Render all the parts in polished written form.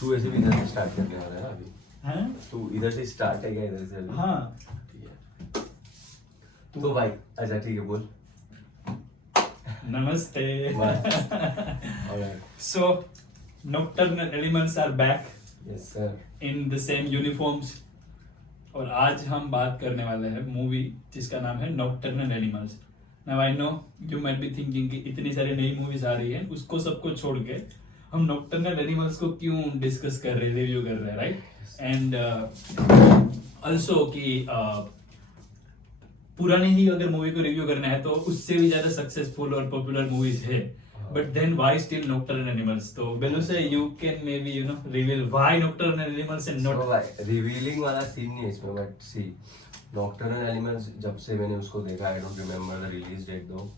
तू ऐसे भी इधर से स्टार्ट करने वाला है ना अभी? हैं? तू इधर से स्टार्ट है क्या इधर से अभी? हाँ ठीक है। तो भाई अच्छा ठीक है बोल। नमस्ते Alright. so nocturnal elements are back Yes sir. in the same uniforms और आज हम बात करने वाले हैं मूवी जिसका नाम है nocturnal animals. Now I know you might be thinking कि इतनी सारी नई मूवीज आ रही है उसको सबको छोड़ के हम नॉकटर्नल एनिमल्स को क्यों डिस्कस कर रहे हैं, रिव्यू कर रहे हैं, राइट? एंड ऑल्सो कि पुरानी ही अगर मूवी को रिव्यू करना है तो उससे भी ज्यादा सक्सेसफुल और पॉपुलर मूवीज है, but then why still nocturnal animals? तो बेलू से you can maybe reveal why nocturnal animals and not. So भाई रिवीलिंग वाला सीन नहीं है इसमें, बट सी नॉकटर्नल एनिमल्स जब से मैंने उसको देखा, I don't remember the release date though,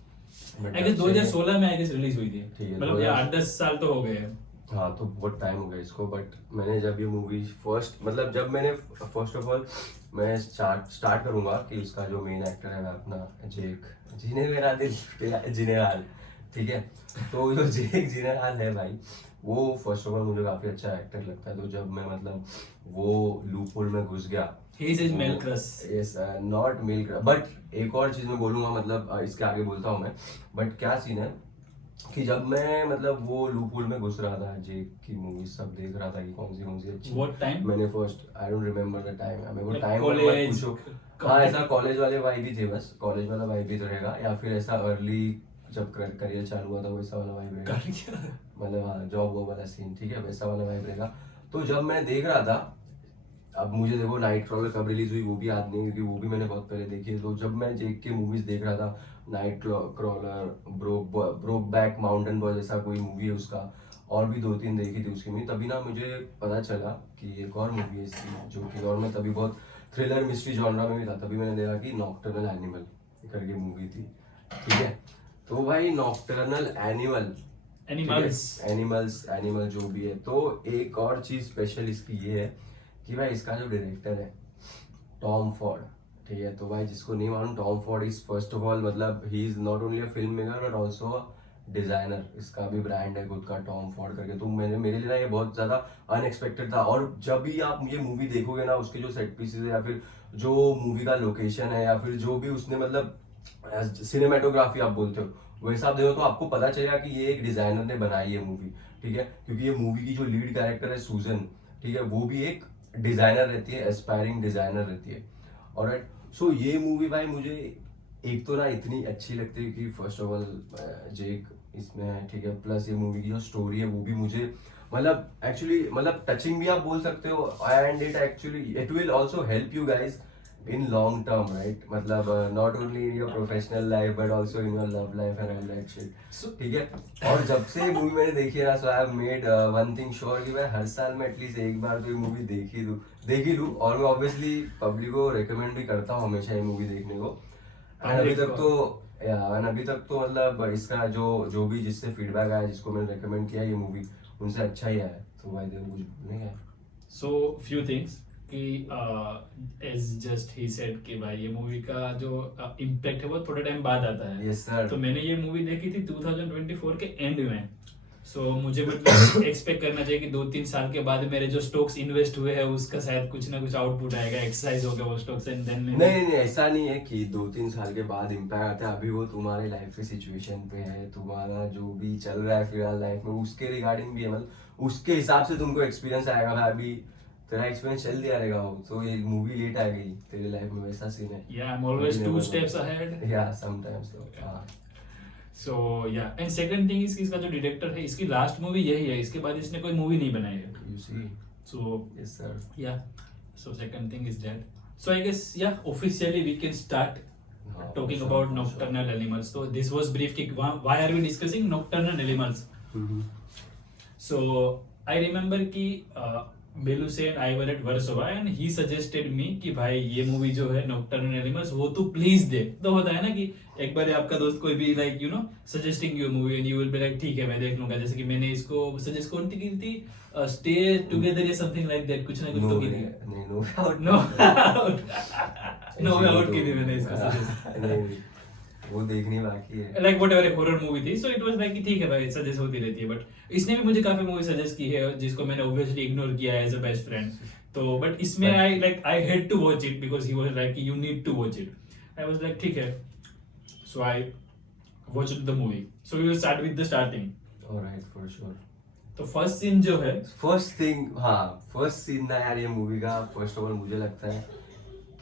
I guess 2016 में आई गेस रिलीज हुई थी, ठीक है, मतलब ये 8-10 साल तो हो गए हैं। हाँ तो बहुत टाइम हो गया इसको। बट मैंने जब ये मूवी फर्स्ट मतलब जब मैंने फर्स्ट ऑफ ऑल मैं स्टार्ट करूंगा कि इसका जो मेन एक्टर है अपना जेक, जिन्हें मेरा दिल जिनेराल, ठीक है। तो जो जेक जिनेराल है भाई, वो फर्स्ट ऑफ ऑल मुझे काफी अच्छा एक्टर लगता है। तो जब मैं मतलब वो लूप होल में घुस गया, he is his male crush. Yes not male crush, but एक और चीज मैं बोलूंगा, मतलब इसके आगे बोलता हूँ मैं। बट क्या सीन है कि जब मैं मतलब वो लूप होल में घुस रहा था, जेक की मूवी सब देख रहा था कि कौन सी अच्छी, What time? मैंने first I don't remember the time, मेरे को Like टाइम college, पूछो। हाँ ऐसा कॉलेज वाले वाइब भी थे, बस कॉलेज वाला वाइब भी तो रहेगा, या फिर ऐसा अर्ली जब करियर चालू हुआ था वैसा वाला वाइब रहेगा, मतलब हाँ जॉब वो वाला सीन, ठीक है, वैसा वाला वाइब रहेगा। तो जब मैं देख रहा था, अब मुझे देखो नाइट क्रॉलर कब रिलीज हुई वो भी याद नहीं, क्योंकि वो भी मैंने बहुत पहले देखी है। तो जब मैं जेक के मूवीज देख रहा था, night crawler, broke back mountain boy जैसा कोई मूवी है उसका, और भी 2-3 देखी थी उसकी मूवी, तभी ना मुझे पता चला कि एक और मूवी है इसकी जो कि, और मैं तभी बहुत थ्रिलर मिस्ट्री जॉनरा में भी था, तभी मैंने देखा कि नॉकटर्नल एनिमल करके मूवी थी, ठीक है। तो भाई नॉकटर्नल एनिमल जो भी है, तो एक और चीज स्पेशल इसकी ये है कि भाई इसका जो डायरेक्टर है टॉम फॉर्ड, ठीक है। तो भाई जिसको नहीं मालूम, Tom Ford is first of all मतलब he is not only a film maker but also a designer. इसका भी ब्रांड है खुद का टॉम फॉर्ड करके। तो मेरे लिए ना ये बहुत ज्यादा अनएक्सपेक्टेड था। और जब भी आप ये मूवी देखोगे ना, उसके जो सेट पीसेस है या फिर जो मूवी का लोकेशन है या फिर जो भी उसने मतलब सिनेमेटोग्राफी आप बोलते हो वैसा आप देखो, तो आपको पता चलेगा कि ये एक डिजाइनर ने बनाई है मूवी, ठीक है। क्योंकि ये मूवी की जो लीड कैरेक्टर है सूजन, ठीक है, वो भी एक डिजाइनर रहती है, एस्पायरिंग डिजाइनर रहती है। और सो ये मूवी भाई मुझे एक तो ना इतनी अच्छी लगती है कि फर्स्ट ऑफ ऑल जेक इसमें है, ठीक है, प्लस ये मूवी की जो स्टोरी है वो भी मुझे मतलब एक्चुअली मतलब टचिंग भी आप बोल सकते हो, and it will also help you guys in long term, right? मतलब not only in your professional life but also in your love life and all that shit, ठीक है। और जब से मूवी मैंने देखी है ना, so I have made one thing sure कि मैं हर साल में एटलीस्ट एक बार तो ये मूवी देख ही लूँ। और मैं ऑब्वियसली पब्लिक को रिकमेंड भी करता हूँ हमेशा ये मूवी देखने को। एंड अभी तक तो मतलब इसका जो भी जिससे फीडबैक आया, जिसको मैंने रिकमेंड किया ये मूवी, उनसे अच्छा ही आया। तो भाई देखो कुछ बोलने का सो फ्यू थिंग्स कि एज जस्ट ही सेड कि भाई ये मूवी का जो इम्पैक्ट है वो थोड़े टाइम बाद आता है। Yes sir. तो मैंने ये मूवी देखी थी 2024 के एंड में। सो मुझे मतलब एक्सपेक्ट करना चाहिए कि 2-3 साल के बाद मेरे जो स्टॉक्स इन्वेस्ट हुए हैं उसका शायद कुछ ना कुछ आउटपुट आएगा, एक्सरसाइज होगा वो स्टॉक्स, एंड देन नहीं ऐसा नहीं है कि 2-3 साल के बाद इम्पैक्ट आता है। अभी वो तुम्हारे लाइफ के सिचुएशन पे है, तुम्हारा जो भी चल रहा है फिलहाल लाइफ में उसके रिगार्डिंग भी है, मतलब उसके हिसाब से तुमको एक्सपीरियंस आएगा। अभी तेरा एक्सपीरियंस चल दिया रहेगा वो, तो ये मूवी लेट आ गई तेरे लाइफ में, वैसा सीन है। या I am always 2 steps ahead. या समटाइम्स तो हां। सो या एंड सेकंड थिंग इसका जो डायरेक्टर है, इसकी लास्ट मूवी यही है, इसके बाद इसने कोई मूवी नहीं बनाई है। You see. So yes sir. Yeah so second thing is that. So I guess yeah officially we can start talking about nocturnal animals. So this was brief कि why are we discussing nocturnal animals? So I remember कि बेलू से I were at Versova and he suggested me कि भाई ये movie जो है nocturnal animals वो तू प्लीज दे। तो होता है ना कि एक बार आपका दोस्त कोई भी like suggesting you movie and you will be like ठीक है मैं देख लूंगा। जैसे कि मैंने इसको सजेस्ट कौन की थी, स्टे टुगेदर या समथिंग लाइक दैट, कुछ ना कुछ तो की थी। नो वे आउट की थी मैंने इसको सजेस्ट। वो देखनी बाकी है। लाइक व्हाटएवर एक हॉरर मूवी थी, सो इट वाज लाइक कि ठीक है भाई, सजेस्ट होती रहती है, बट इसने भी मुझे काफी मूवी सजेस्ट की है जिसको मैंने ऑब्वियसली इग्नोर किया है एज अ बेस्ट फ्रेंड। तो बट इसमें I had to watch it because he was like you need to watch it. I was like ठीक है, so I watched the movie. So we will start with the starting. Alright, for sure. तो first scene जो है, first scene ना यार, ये movie का first of all मुझे लगता है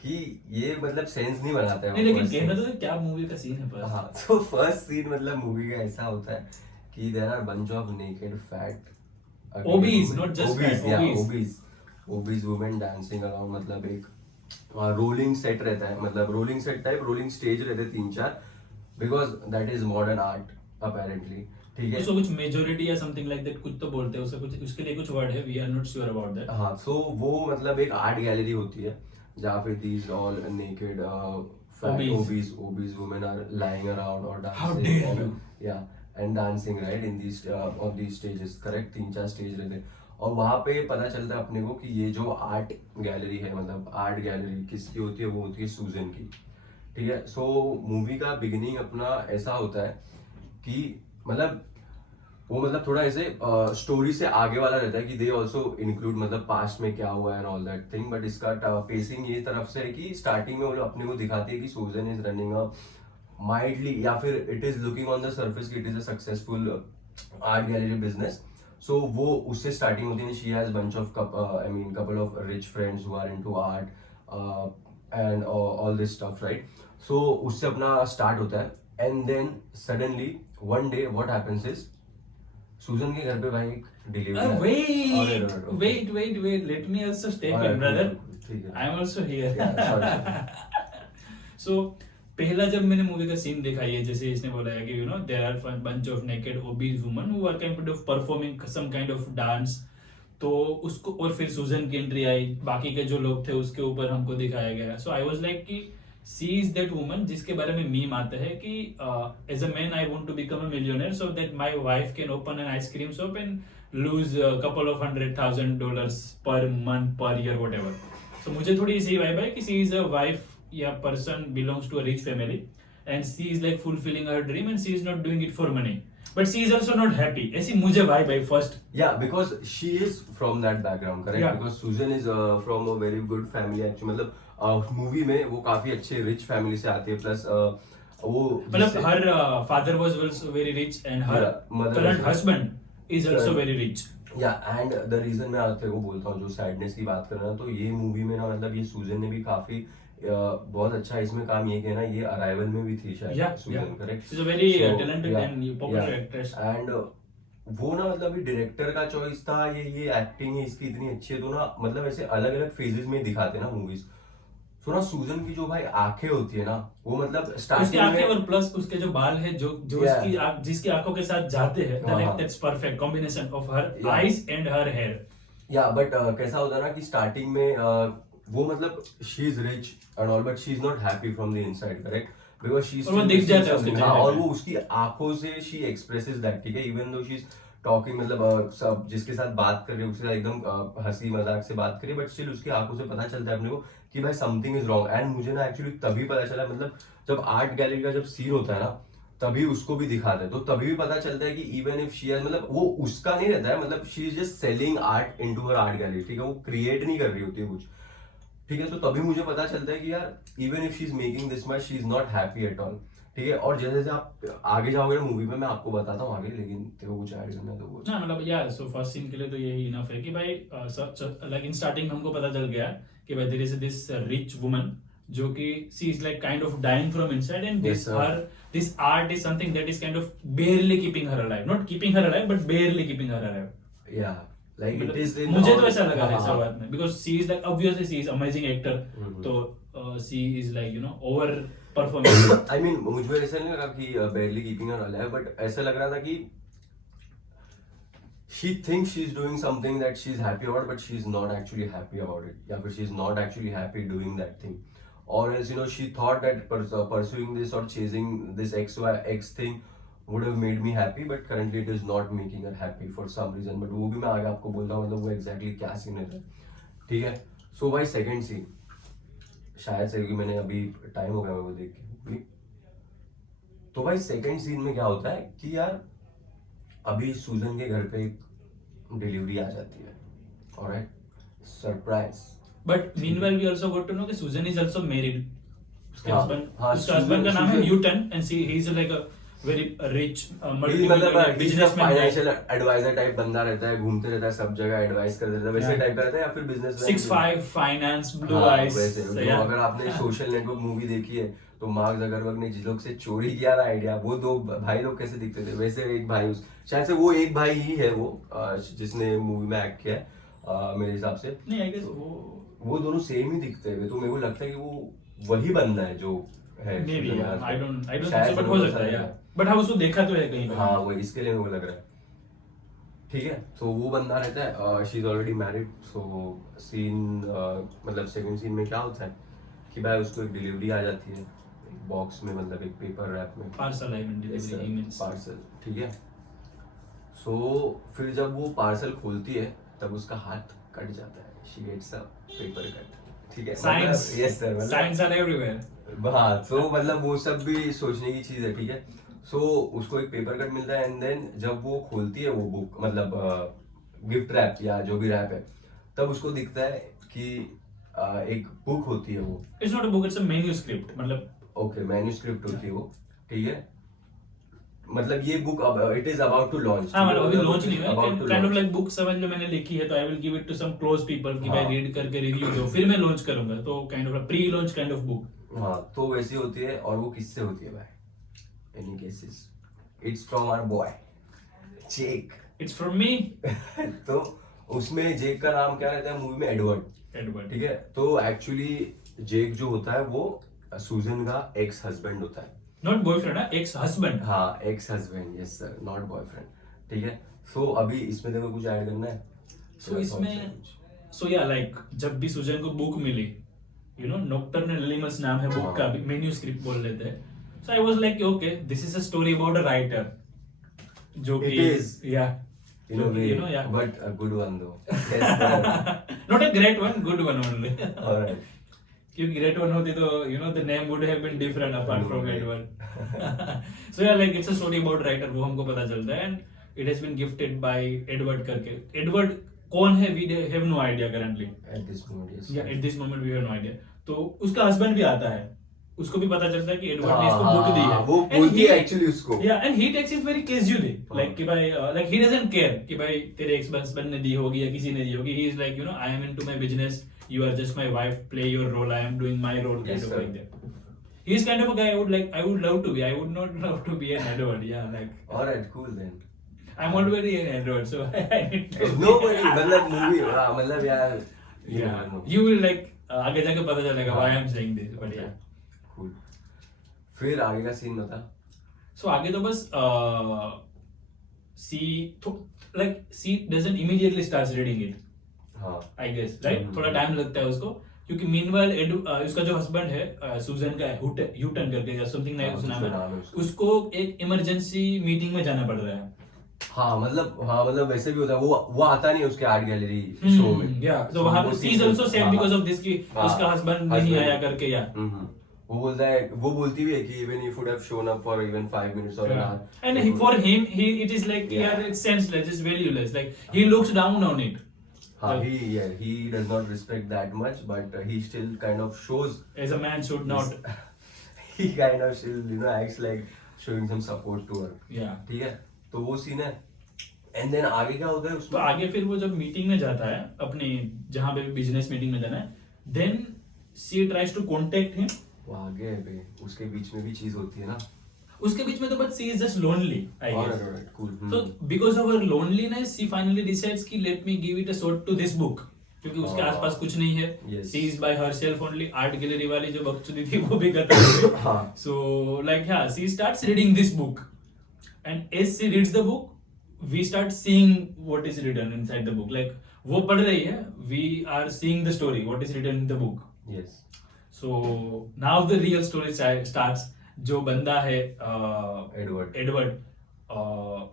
कि ये मतलब सेंस नहीं बनाता है नहीं लेकिन first कहना scene। तो क्या मूवी का सीन है पर। हाँ, तो फर्स्ट सीन मतलब मूवी का ऐसा होता है कि there are bunch of naked fat Obese, not just fat, obese. Obese women dancing around, मतलब एक रोलिंग सेट रहता है, मतलब rolling set type rolling stage रहते हैं 3-4, because that is modern art apparently, ठीक है। उसको कुछ मेजोरिटी या समथिंग लाइक दैट कुछ तो बोलते हैं उसे, कुछ उसके लिए कुछ वर्ड है, we are not sure about that. हाँ, सो वो मतलब एक आर्ट गैलरी होती है जहाँ पे these all naked obese women are lying around or How dancing dare and, you. yeah, and dancing right in these on these stages, correct, 3-4 stage रहते हैं। और वहाँ पे पता चलता है अपने को कि ये जो आर्ट गैलरी है, मतलब आर्ट गैलरी किसकी होती है, वो होती है सूजन की, ठीक है। सो मूवी का बिगिनिंग अपना ऐसा होता है कि मतलब वो मतलब थोड़ा ऐसे स्टोरी से आगे वाला रहता है कि दे ऑल्सो इंक्लूड मतलब पास्ट में क्या हुआ है and all that thing, but इसका पेसिंग ये तरफ से है कि स्टार्टिंग में वो लोग अपने को दिखाती है कि सूजन इज रनिंग अ माइल्डली, या फिर it is looking on the surface कि it is a successful art gallery business. So वो उससे स्टार्टिंग होती है, she has bunch of I mean couple of rich friends who are into art and all this stuff, right. So उससे अपना start होता है and then suddenly one day what happens is Susan के घर पे भाई एक delivery. Wait, let me also step in, brother. ठीक है। I am also here. Yeah, sorry. So पहला जब मैंने मूवी का सीन देखा, ये जैसे इसने बोला है कि you know there are bunch of naked obese woman who are kind of performing some kind of dance, तो उसको और फिर सूजन की एंट्री आई, बाकी के जो लोग थे उसके ऊपर हमको दिखाया गया। सो आई वाज लाइक कि सी इज दैट वुमन जिसके बारे में मीम आता है कि as a man I want to become a millionaire so that my wife can open an ice cream shop and lose couple of $100,000 per month per year whatever. सो मुझे थोड़ी इसी vibe है कि सी इज अ वाइफ या person belongs to a rich family and she is like fulfilling her dream and she is not doing it for money but she is also not happy, ऐसी मुझे vibe आई first. Yeah, because she is from that background, correct? Yeah. Because Susan is from a very good family actually, मतलब movie में वो काफी अच्छे rich family से आती है, प्लस वो मतलब her father was also very rich and her Yeah, mother current also. Husband is also Correct. Very rich. या एंड द रीजन मैं आपको को बोलता हूँ, जो सैडनेस की बात कर रहा हूँ, तो ये मूवी में ना मतलब ये सूजन ने भी काफी बहुत अच्छा इसमें काम ये किया ना, ये अराइवल में भी थी शायद सूजन, correct. She is a very talented and popular actress and वो ना मतलब डायरेक्टर का चॉइस था, ये एक्टिंग है इसकी इतनी अच्छी है, तो ना मतलब ऐसे अलग अलग फेजेस में दिखाते हैं ना मूवीज। तो ना सूजन की जो भाई आंखें होती है ना, वो मतलब उसकी स्टार्टिंग आंखें में और प्लस उसके जो बाल है जो जो Yeah. उसकी जिसकी आंखों के साथ जाते हैं, हाँ. That's perfect combination of her Yeah. Eyes and her hair. Yeah but कैसा होता है ना कि स्टार्टिंग में वो मतलब she is rich and all, but she is not happy from the inside, correct, because she और वो दिख जाता है उसके चेहरे और पे। वो उसकी आंखों से शी एक्सप्रेसेस दैट, ठीक है, even though she is talking, मतलब सब जिसके साथ बात कर रही है उसके साथ एकदम हंसी मजाक से बात करिए, बट स्टिल उसकी आंखों से पता चलता है अपने को कि भाई समथिंग इज रॉन्ग। एंड मुझे ना एक्चुअली तभी पता चला, मतलब जब आर्ट गैलरी का जब सीन होता है ना, तभी उसको भी दिखाते हैं, तो तभी भी पता चलता है कि इवन इफ शी मतलब वो उसका नहीं रहता है, मतलब she is just selling art into her art gallery, ठीक है, वो क्रिएट नहीं कर रही होती है कुछ, ठीक है। तो तभी मुझे पता चलता है कि यार even if she is making this much she is not happy at all, ठीक है। और जैसे जैसे आप आगे जाओगे मूवी में, मैं आपको बताता हूँ आगे, लेकिन तेरे को कुछ ऐड करना है तो बोल। ना मतलब या सो फर्स्ट सीन के लिए तो यही इनफ है कि भाई लाइक इन स्टार्टिंग हमको पता चल गया कि भाई there is this rich woman जो कि she is like kind of dying from inside and Yes, sir. This art is something that is kind of barely keeping her alive, not keeping her alive but barely keeping her alive. Yeah like it is in, मुझे तो ऐसा लगा था हाँ, शुरुआत में, because she is like obviously she is amazing actor, hmm. तो she is like you know over performing. I mean मुझे ऐसा नहीं लगा कि barely keeping her alive, but ऐसा लग रहा था कि she thinks she's doing something that she's happy about, but she's not actually happy about it, या फिर she's not actually happy doing that thing, or else you know she thought that pursuing this or chasing this x thing would have made me happy, but currently it is not making her happy for some reason, but वो भी मैं आगे आपको बोलता हूँ मतलब वो exactly क्या सीन है, ठीक है। सो भाई सेकंड सीन शायद से, क्योंकि मैंने अभी टाइम हो गया मैं वो देख के, तो भाई सेकंड सीन में क्या होता है कि यार अभी सूजन के घर पे एक डिलीवरी आ जाती है, alright, surprise. But meanwhile, we also got to know that Susan is also married. उसके हाँ, husband, हाँ, उसका husband का नाम है Susan- Newton, and he is like a very rich, मतलब multi-millionaire businessman. Financial adviser type बंदा रहता है, घूमते रहता है सब जगह, एडवाइस कर देता है, वैसे Yeah. टाइप का रहता है, या फिर बिजनेस 6'5", finance, blue हाँ, eyes. वैसे So, तो yeah. अगर आपने सोशल नेटवर्क मूवी देखी है तो मार्क जकरबर्ग ने जिस लोग से चोरी किया ना आइडिया, वो दो भाई लोग कैसे दिखते थे, वैसे एक भाई शायद से वो एक भाई ही है वो जिसने मूवी में एक्ट किया है मेरे हिसाब से। नहीं, I guess वो दोनों सेम ही दिखते हैं, तो मेरे को लगता है कि वो वही बंदा है जो है maybe, सुजन yeah. का। I don't think शायद so, but से हो वो सकता है, ऐसा yeah. है। But हाँ, उसको देखा तो है कहीं पे. हाँ वो इसके लिए मेरे को लग रहा है। ठीक है, तो वो बंदा रहता है, she is already married. So scene मतलब सेकंड सीन में क्या होता है कि भाई उसको एक डिलीवरी आ जाती है एक बॉक्स में, मतलब एक पेपर रैप में, Parcel, I mean, delivery, he means. Parcel. ठीक है, सो फिर जब वो पार्सल खोलती है तब उसका हाथ कट जाता है, she gets a paper cut. ठीक है, Signs, yes sir, signs are everywhere. हाँ, तो मतलब वो सब भी सोचने की चीज है। ठीक है, सो उसको एक पेपर कट मिलता है, एंड देन जब वो खोलती है वो बुक, मतलब गिफ्ट रैप या जो भी रैप है, तब उसको दिखता है कि एक बुक होती है वो। It's not a book, it's a manuscript. मतलब ओके, मैन्यूस्क्रिप्ट होती है वो। ठीक है, मतलब ये बुक अब it is about to launch. हाँ, मतलब अभी लॉन्च नहीं हुआ, काइंड ऑफ लाइक बुक समझ लो मैंने लिखी है तो I will give it to some close people कि भाई हाँ। रीड करके रिव्यू दो, फिर मैं लॉन्च करूंगा, तो kind of pre launch kind of book. हाँ, तो वैसी होती है। और वो किससे होती है भाई? Any cases, it's from our boy Jake. It's from me. तो उसमें जेक का नाम क्या रहता है मूवी में? एडवर्ड। एडवर्ड. ठीक है, तो एक्चुअली जेक जो होता है वो सूजन का एक्स हस्बैंड होता है। Not boyfriend, ex husband. हाँ, ex husband, yes sir, not boyfriend. ठीक है, सो अभी इसमें देखो कुछ ऐड करना है। सो इसमें सो या लाइक जब भी सुजन को बुक मिली, यू नो नॉकटर्नल एनिमल्स नाम है बुक का, भी मैन्यूस्क्रिप्ट बोल लेते हैं. So I was like okay, this is a story about a writer जो It कि is. या in a way, you know, yeah. but a good one though. Yes, sir. not a great one, good one only. Alright. क्योंकि great one होती तो you know the name would have been different apart No from way. Edward. So yeah like it's a story about writer, वो हमको पता चलता है, and it has been gifted by Edward करके. Edward कौन है we have no idea currently. At this moment, yes. या at this moment we have no idea. तो उसका हस्बैंड भी आता है, उसको भी पता चलता है कि एडवर्ड ने इसको बुक दी है. वो And बोलती he- है एक्चुअली उसको। Yeah, and he takes it very casually. हाँ. Like कि भाई like he doesn't care कि भाई तेरे एक्स हस्बैंड ने दी होगी या किसी ने दी होगी. He is like, you know, I am into my business. You are just my wife. Play your role. I am doing my role. Kind Yes, of sir. like that. He is kind of a guy I would love to be. I would not love to be an Edward. Yeah, like Alright, cool then. I'm already an Edward, so I need to. Nobody, मतलब movie, हाँ मतलब यार, you Yeah, never know. you will like आगे जाके पता चलेगा why I'm saying this. But yeah. Cool. फिर आगे का सीन बता। So आगे तो बस she doesn't immediately starts reading it. हाँ, I guess, right? हम्म। थोड़ा टाइम लगता है उसको, क्योंकि मीनवाइल उसका जो हस्बैंड है सुजन का है, ह्यूटन करके या समथिंग लाइक हाँ, उसका उसका नाम नाम है है, उसका। उसको एक इमरजेंसी मीटिंग में जाना पड़ रहा है. हाँ मतलब वैसे भी होता है, वो आता नहीं है उसके आर्ट गैलरी शो में। या तो So वहां वो पे she scene- is also said हाँ, बिकॉज़ ऑफ दिस कि हाँ, उसका हस्बैंड नहीं husband- आया करके. या वो बोलता है, वो बोलती भी है कि even if would have shown up for even 5 minutes or an hour, and for him it is like Yeah. yeah, it's senseless, it's valueless, like he looks down on it. हाँ, he does not respect that much, but he still kind of shows, As a man should not. he kind of still acts like showing some support to her. Yeah. ठीक है, तो वो scene है, and then आगे क्या होता है तो उसमें? आगे फिर वो जब मीटिंग में जाता है अपनी, जहां पे बिजनेस मीटिंग में जाना है, then she tries to contact him. वो आगे है बे, उसके बीच में भी चीज होती है ना। उसके बीच में तो but she is just lonely, I guess. Alright, cool. So because of her loneliness, she finally decides कि let me give it a shot to this book. क्योंकि उसके हाँ. आसपास कुछ नहीं है. Yes. She is by herself only. Art gallery वाली जो बकचोदी थी वो भी खत्म हो गई. हाँ. So like yeah, she starts reading this book, and as she reads the book, we start seeing what is written inside the book. Like वो पढ़ रही है, we are seeing the story, what is written in the book. Yes. So now the real story starts. जो बंदा है Edward,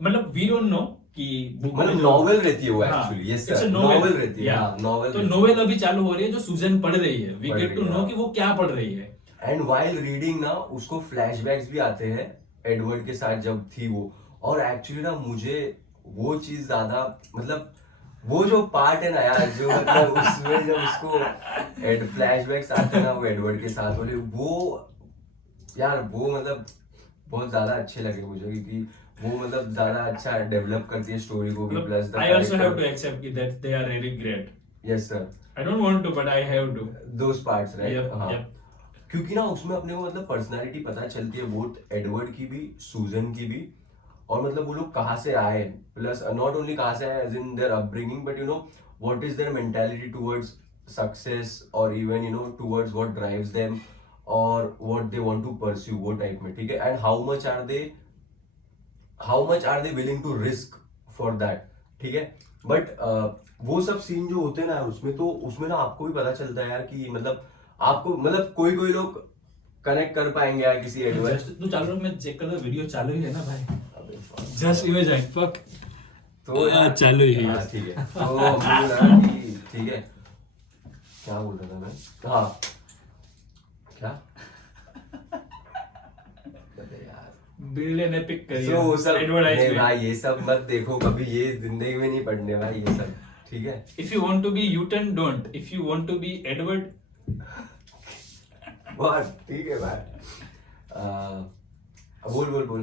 मतलब we don't no कि book में मतलब जो- नॉवेल रहती है वो हाँ, actually. Yes it's a sir, novel. Novel रहती है। Yeah. हाँ, नॉवेल। तो नोवेल अभी चालू हो रही है जो सुजन पढ़ रही है. वी पढ़ गेट रही टू है, नो हाँ. कि वो क्या पढ़ रही है. एंड व्हाइल रीडिंग ना उसको फ्लैशबैक्स भी आते हैं एडवर्ड के साथ जब थी वो, और एक्चुअली ना मुझे वो चीज ज्यादा मतलब वो जो पार्ट है ना यार, जो मतलब उसमें जब उसको फ्लैशबैक्स आते हैं ना वो एडवर्ड के साथ वाले, वो यार वो मतलब बहुत ज्यादा अच्छे लगे मुझे, क्योंकि वो मतलब ज्यादा अच्छा डेवलप करती है स्टोरी को भी, plus the I also have to accept that they are really great. Yes sir, I don't want to, but I have to. Those parts right. Yep, हाँ, yep. क्योंकि ना उसमें अपने को मतलब पर्सनालिटी पता चलती है बोथ एडवर्ड की भी, सूजन की भी, और मतलब वो लोग कहाँ से आए, प्लस नॉट ओनली कहाँ से आए as in their upbringing, but you know what is their mentality towards success, और even you know towards what drives them, और what they want to pursue, वो टाइप में, ठीक है। And how much are they willing to risk for that, ठीक है। But वो सब सीन जो होते हैं ना उसमें, तो उसमें ना आपको भी पता चलता है यार कि मतलब आपको मतलब कोई कोई लोग कनेक्ट कर पाएंगे यार किसी एडवर्ड। Just तू चालू रख, मैं चेक कर रहा हूँ, वीडियो चालू ही है ना भाई। अबे fuck। Just imagine, fuck. तो यार चालू ही है। हाँ, ठीक है। तो हम बोल रहा कि ठीक है, क्या बोल रहा था मैं, हाँ क्या, अबे यार बिलियन एपिक So, करियर, सब नहीं एडवर्टाइजमेंट। भाई, ये सब मत देखो कभी, ये जिंदगी में नहीं पढ़ने भाई ये सब, ठीक है। If you want to be U-turn, don't. If you want to be Edward, बहुत ठीक है भाई। बोल बोल बोल।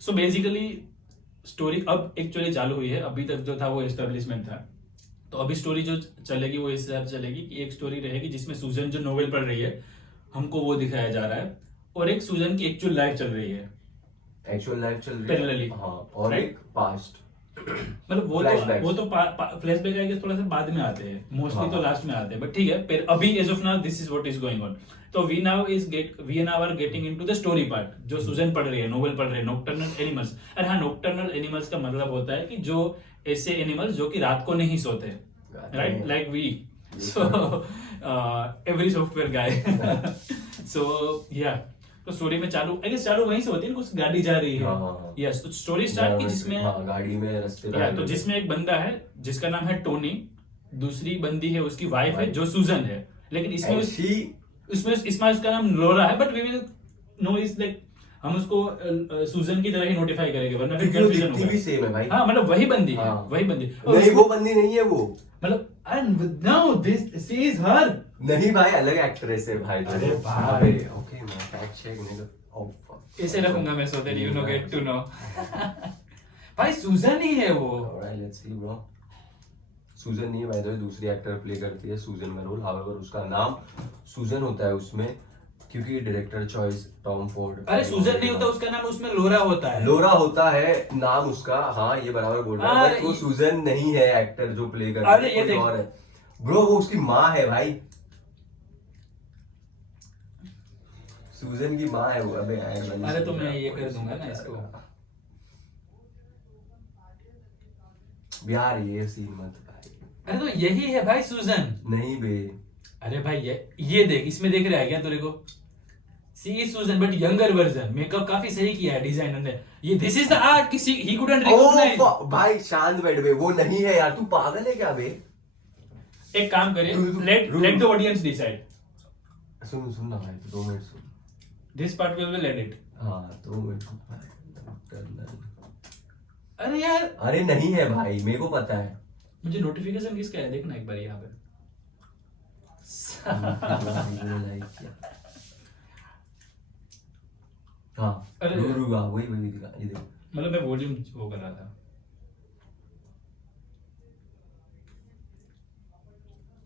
so basically स्टोरी अब एक्चुअली चालू हुई है। अभी तक जो था वो एस्टेब्लिशमेंट था, तो अभी स्टोरी जो चलेगी वो इस हिसाब से चलेगी कि एक स्टोरी रहेगी जिसमें सूजन जो नोवेल पढ़ रही है हमको वो दिखाया जा रहा है, और एक सूजन की एक्चुअल लाइफ चल रही है, एक्चुअल लाइफ चल रही Parallelly. है, हाँ, और Right? एक पास्ट, मतलब वो Flashbacks. तो फ्लैशबैक आएगा थोड़ा सा बाद में आते हैं, मोस्टली हाँ. तो लास्ट में आते हैं, बट ठीक है। फिर अभी as of now this is what is going on. तो we now are getting into the story part, जो सूजन पढ़ रही है, नोवेल पढ़ रही है, नॉकटर्नल एनिमल्स। और हाँ, नॉकटर्नल एनिमल्स का मतलब होता है कि जो ऐसे एनिमल्स जो कि रात को नहीं सोते, right, like we, so every software guy. So yeah, तो स्टोरी में चालू वहीं से होती है, कुछ गाड़ी जा रही है, हाँ. यस। तो स्टोरी स्टार्ट की जिसमें हाँ, गाड़ी में रास्ते पे तो जिसमें एक बंदा है जिसका नाम है टोनी, दूसरी बंदी है उसकी वाइफ है जो सूजन है, लेकिन इसमें इसमें उसका नाम लोरा है, but we will know is like, हम उसको सूजन की तरह ही नोटिफाई करेंगे, वरना फिर कंफ्यूजन होगा। भी सेम है भाई। हाँ, मतलब वही बंदी है, हाँ. वही बंदी। नहीं, वो बंदी नहीं है वो, मतलब नो दिस शी इज हर। नहीं भाई, अलग एक्ट्रेस है भाई। अरे भाई, ओके, मैं फैक्ट चेक नहीं कर, ओह फक, इसे रखूंगा मैं, so that you know get to know. भाई सूजन ही है वो। Alright, let's see bro. Susan नहीं है भाई, तो दूसरी एक्टर प्ले करती है सूजन का रोल, हाउएवर उसका नाम सूजन होता है उसमें, क्योंकि डायरेक्टर चॉइस टॉम फोर्ड। अरे सूजन नहीं होता, उसका नाम उसमें लोरा होता है। लोरा होता है नाम उसका, हाँ ये बराबर बोल रहा है, बट वो सूजन नहीं है एक्टर जो प्ले कर रहा है, अरे ये कोई और है ब्रो, वो उसकी माँ है भाई, सूजन की माँ है वो। अबे यार, अरे तो मैं ये कर दूंगा ना इसको। यार ये सीन मत भाई। अरे तो यही है भाई सूजन। नहीं बे, अरे भाई ये देख, इसमें देख रहा है क्या तेरे को? सी इज सूजन बट यंगर वर्जन। मेकअप काफी सही किया है डिजाइनर ने। ये दिस इज द आर्ट कि ही कुडंट रिकॉग्नाइज। भाई शांत बैठ बे, वो नहीं है यार, तू पागल है क्या बे? एक काम करिए, लेट द ऑडियंस डिसाइड। सुन ना भाई, 2 minute soon, this part will be edit. हाँ 2 मिनट। अरे यार, अरे नहीं है भाई, मेरे को पता है। मुझे नोटिफिकेशन किसका है देखना एक बार यहाँ पे। हाँ, अरे वही दिखा, ये देखो। मतलब मैं वॉल्यूम वो कर रहा था।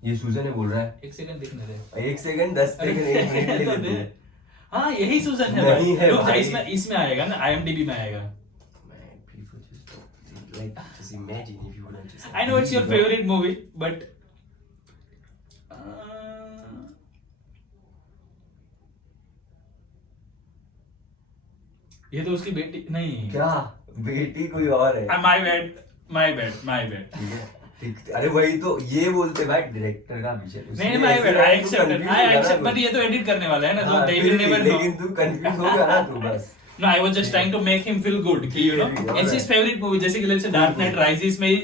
ये सूजन है बोल रहा है। एक सेकंड देखने दे। 1 सेकंड 10 सेकंड 1 मिनट ले लेते हैं। हाँ यही सूजन है नहीं भाई। है रुक जा, भाई। इसमें आएगा ना, IMDb में आएगा। Man, people just like just imagine if you would have just. I know it's your favorite movie, but ये तो उसकी बेटी नहीं। क्या बेटी कोई और है? My bad. ठीक है, ठीक। अरे वही तो ये बोलते भाई, डायरेक्टर का विषय। नहीं my bad, I accept, but ये तो एडिट करने वाला है ना, तो दे विल नेवर नो। लेकिन तू कंफ्यूज हो गया ना तू बस। No, I was just trying to make him feel good कि you know it's his favorite movie, जैसे कि let's say Dark Knight Rises में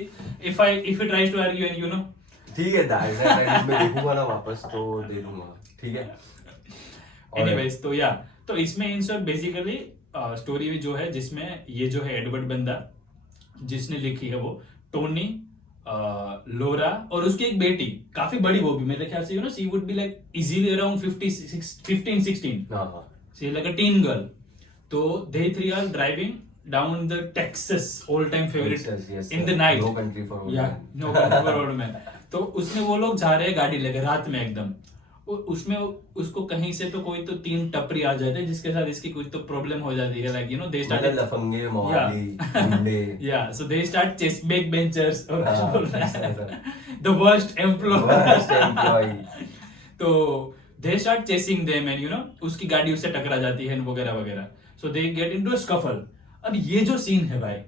if he tries to argue and you know। ठीक है, डार्क नाइट में देखूंगा ना वापस तो दे दूंगा, ठीक है। Anyways, तो या तो इसमें इन शॉर्ट बेसिकली स्टोरी जो है जिसमें ये जो है एडवर्ड बंदा जिसने लिखी है वो टोनी लोरा और उसकी एक बेटी काफी बड़ी वो भी मेरे ख्याल से she would be like easily around 15-16 हाँ हाँ she like a tin girl तो they three are driving down the Texas all time favorite Texas, yes, in sir. the night No country for old yeah men. no country for old men तो उसमें वो लोग जा रहे हैं गाड़ी लेकर रात में एकदम उसमें उसको कहीं से तो कोई तो 3 टपरी आ जाते हैं जिसके साथ इसकी कुछ तो प्रॉब्लम हो जाती है लाइक दे स्टार्ट लफंगे मवाली गुंडे या so they start chase back benchers और हाँ, बोल रहा ऐसा, है ऐसा। The worst Worst employ employee. तो they start chasing them and उसकी गाड़ी उससे टकरा जाती है वगैरह वगैरह so they get into a scuffle अब ये जो सीन है भाई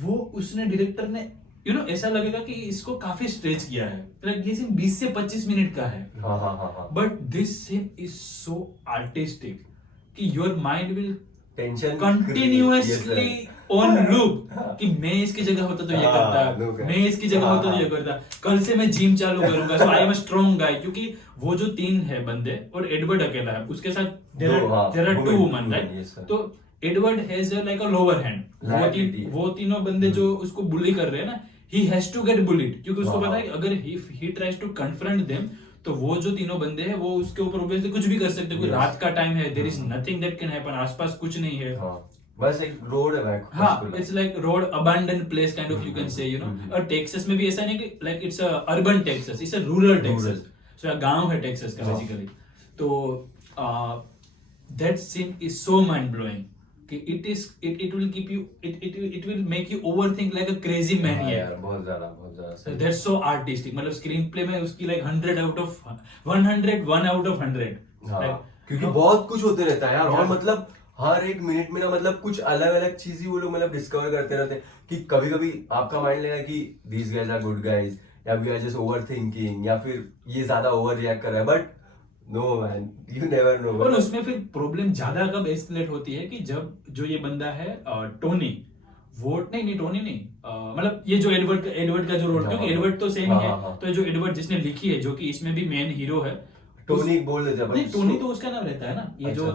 वो उसने डायरेक्टर ने ऐसा लगेगा कि इसको काफी स्ट्रेच किया है लाइक ये सीन 20 से 25 मिनट का है हाँ हाँ हाँ हाँ but this scene is so artistic कि your mind will tension continuously on loop कि मैं इसकी जगह होता तो ये हाँ, करता look, मैं इसकी जगह होता तो ये करता कल से मैं जिम चालू करूंगा सो आई एम अ स्ट्रॉन्ग गाय क्योंकि वो जो 3 है बंदे और एडवर्ड अकेला है उसके साथ देयर आर 2 वुमेन राइट तो Edward has like a lower hand वो तीनों बंदे जो उसको बुली कर रहे हैं ना he has to get bullied क्योंकि उसको पता है कि अगर he tries to confront them तो वो जो तीनों बंदे हैं वो उसके ऊपर ऑब्वियसली कुछ भी कर सकते हैं कोई रात का टाइम है there is nothing that can happen आसपास कुछ नहीं है बस एक रोड है हाँ it's like road abandon place kind of you can say और टेक्सास में भी ऐसा नहीं कि like it's a urban Texas it's a rural Texas so गांव है टेक्सास का बेसिकली तो that scene is so mind blowing कि it will keep you it will make you overthink like a crazy maniac बहुत ज्यादा that's so artistic मतलब screen play में उसकी like 100 out of 101 out of 100 हाँ, क्योंकि बहुत कुछ होते रहता है यार और मतलब हर एक मिनट में ना मतलब कुछ अलग अलग चीज ही वो लोग मतलब डिस्कवर करते रहते हैं कि कभी कभी आपका माइंड लगेगा कि these guys are good guys या we are just overthinking या फिर ये ज्यादा ओवर रिएक्ट कर रहा है but no man you never know और उसमें फिर प्रॉब्लम ज्यादा कब एस्केलेट होती है कि जब जो ये बंदा है टोनी वोट नहीं टोनी नहीं मतलब ये जो एडवर्ड का जो रोल क्योंकि एडवर्ड तो सेम ही है तो जो एडवर्ड जिसने लिखी है जो कि इसमें भी मेन हीरो है टोनी बोल देते हैं नहीं टोनी तो उसका नाम रहता है ना ये जो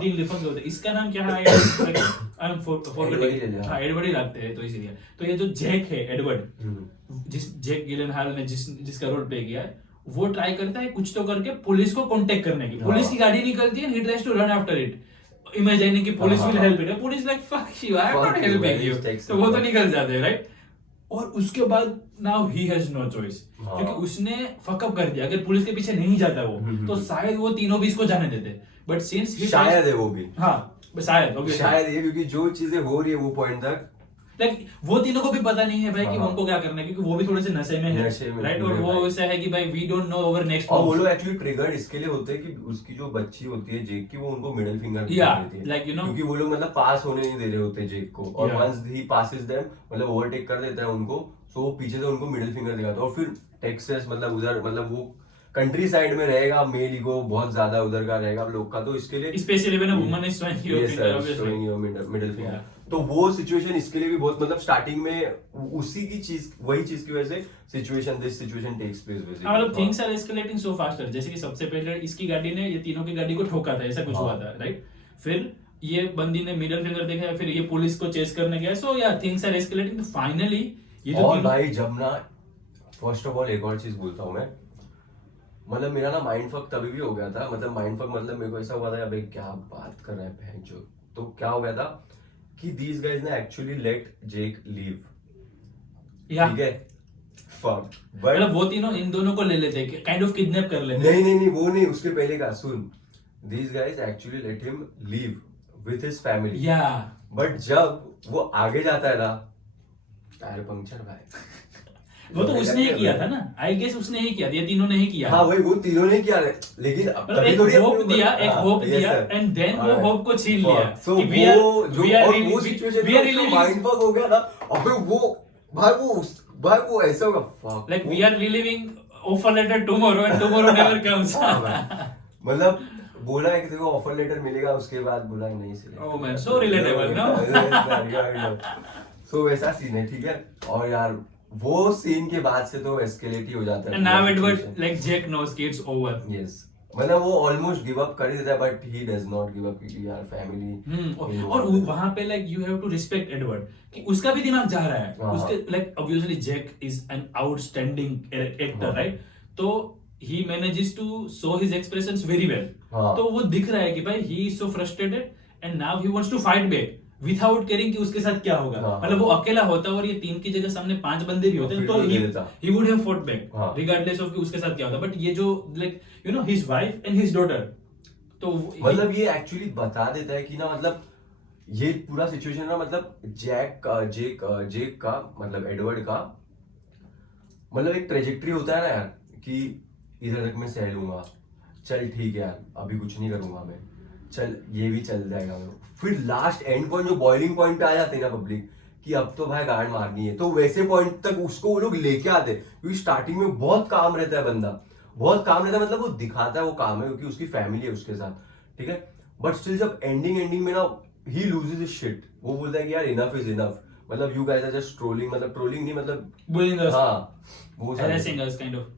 तीन लिफंग होते हैं इसका नाम क्या है आई एम फॉरगेटिंग हां एडवर्ड ही लगते हैं तो इसीलिए तो ये जो जैक है एडवर्ड जिस जैक गिलेनहॉल ने जिसका रोल प्ले किया है वो ट्राई करता है कुछ तो करके पुलिस को कांटेक्ट करने की पुलिस की गाड़ी निकलती है he tries to run after it imagining कि police will help it police like fuck you I am not helping you तो वो तो निकल जाते हैं राइट और उसके बाद now he has no choice क्योंकि उसने फकअप कर दिया अगर पुलिस के पीछे नहीं जाता वो तो शायद वो तीनों भी इसको जाने देते बट सिंस ही शायद है वो भी हाँ शायद ये क्योंकि जो चीजें हो रही है वो पॉइंट तक लाइक वो तीनों को भी पता नहीं है भाई कि उनको क्या करना है क्योंकि वो भी थोड़े से नशे में है राइट और वो ऐसा है कि भाई we don't know our next और वो लोग एक्चुअली ट्रिगर्ड इसके लिए होते हैं कि उसकी जो बच्ची होती है जेक की वो उनको मिडिल फिंगर देती है लाइक यू नो क्योंकि वो लोग मतलब पास होने नहीं दे रहे होते जेक को और वंस ही पासेस देम मतलब ओवरटेक कर देता है उनको सो वो पीछे से उनको मिडिल फिंगर दिखाता है और फिर टेक्सास मतलब उधर मतलब वो कंट्री साइड में रहेगा मेल ईगो बहुत ज्यादा उधर का रहेगा लोग का तो इसके लिए specially when a woman is showing your middle finger तो वो सिचुएशन इसके लिए भी बहुत मतलब स्टार्टिंग में उसी की चीज वही चीज की वजह से this situation takes place basically मतलब things are escalating so faster जैसे कि सबसे पहले इसकी गाड़ी ने ये तीनों की गाड़ी को ठोका था ऐसा कुछ हुआ था राइट फिर ये बंदी ने मिडिल फिंगर देखा फिर ये पुलिस को चेस करने गया सो या थिंग्स आर एस्केलेटिंग तो फाइनली ये जो और भाई जब ना फर्स्ट ऑफ ऑल एक और चीज बोलता हूँ मैं मतलब मेरा ना माइंड फक तभी भी हो गया था मतलब माइंड फक मतलब मेरे को ऐसा हुआ था अबे क्या बात कर रहा है बहन जो तो क्या हो गया था कि these guys ने actually let Jake leave ठीक है fuck but मतलब वो तीनों इन दोनों को ले लेते काइंड ऑफ किडनैप कर लेते नहीं वो नहीं उसके पहले का सुन these guys actually let him leave with his family but जब वो आगे जाता है ना टायर पंक्चर भाई वो तो उसने ही किया था ना आई गेस उसने ही किया ये तीनों ने ही किया हाँ वही वो तीनों ने किया लेकिन एक होप दिया एंड देन वो होप को छीन लिया कि वो सिचुएशन माइंड फक हो गया ना अबे वो भाई वो ऐसा होगा fuck like we are relieving offer letter tomorrow and tomorrow never comes मतलब बोला है कि देखो ऑफर लेटर मिलेगा उसके बाद बोला नहीं select oh man so relatable no so वैसा सीन है ठीक है और यार वो सीन के बाद से तो एस्केलेट ही हो जाता है and now Edward like Jake knows कि इट्स ओवर यस मतलब वो ऑलमोस्ट गिव अप कर ही देता है but he does not give up क्योंकि यार फैमिली और वहां पे like you have to respect Edward कि उसका भी दिमाग जा रहा है हाँ। उसके like obviously Jack is an outstanding actor हाँ। राइट तो he manages to show his expressions very well हाँ। तो वो दिख रहा है कि भाई he is so frustrated and now he wants to fight back without caring कि उसके साथ क्या होगा हाँ। मतलब वो अकेला होता और ये 3 की जगह सामने 5 बंदे भी होते फिर तो भी दे देता। He would have fought back हाँ। रिगार्डलेस ऑफ कि उसके साथ क्या होता बट ये जो like you know his wife and his daughter तो मतलब ये एक्चुअली बता देता है कि ना मतलब ये पूरा सिचुएशन ना मतलब जेक का मतलब एडवर्ड का मतलब एक ट्रेजेक्ट्री होता है ना यार कि इधर तक मैं सह लूंगा चल ठीक है यार अभी कुछ नहीं करूंगा मैं चल ये भी चल जाएगा मेरे को। फिर लास्ट एंड पॉइंट जो बॉइलिंग पॉइंट पे आ जाते हैं ना पब्लिक कि अब तो भाई गाड़ मारनी है तो वैसे पॉइंट तक उसको वो लोग लेके आते हैं क्योंकि स्टार्टिंग में बहुत काम रहता है बंदा बहुत काम रहता है मतलब वो दिखाता है वो काम है क्योंकि उसकी फैमिली है उसके साथ ठीक है बट स्टिल जब एंडिंग में ना ही लूजेस हिज शिट वो बोलता है कि यार इनफ इज इनफ मतलब you guys are just trolling मतलब ट्रोलिंग नहीं मतलब bullying us, हाँ वो सारे- harassing us kind of.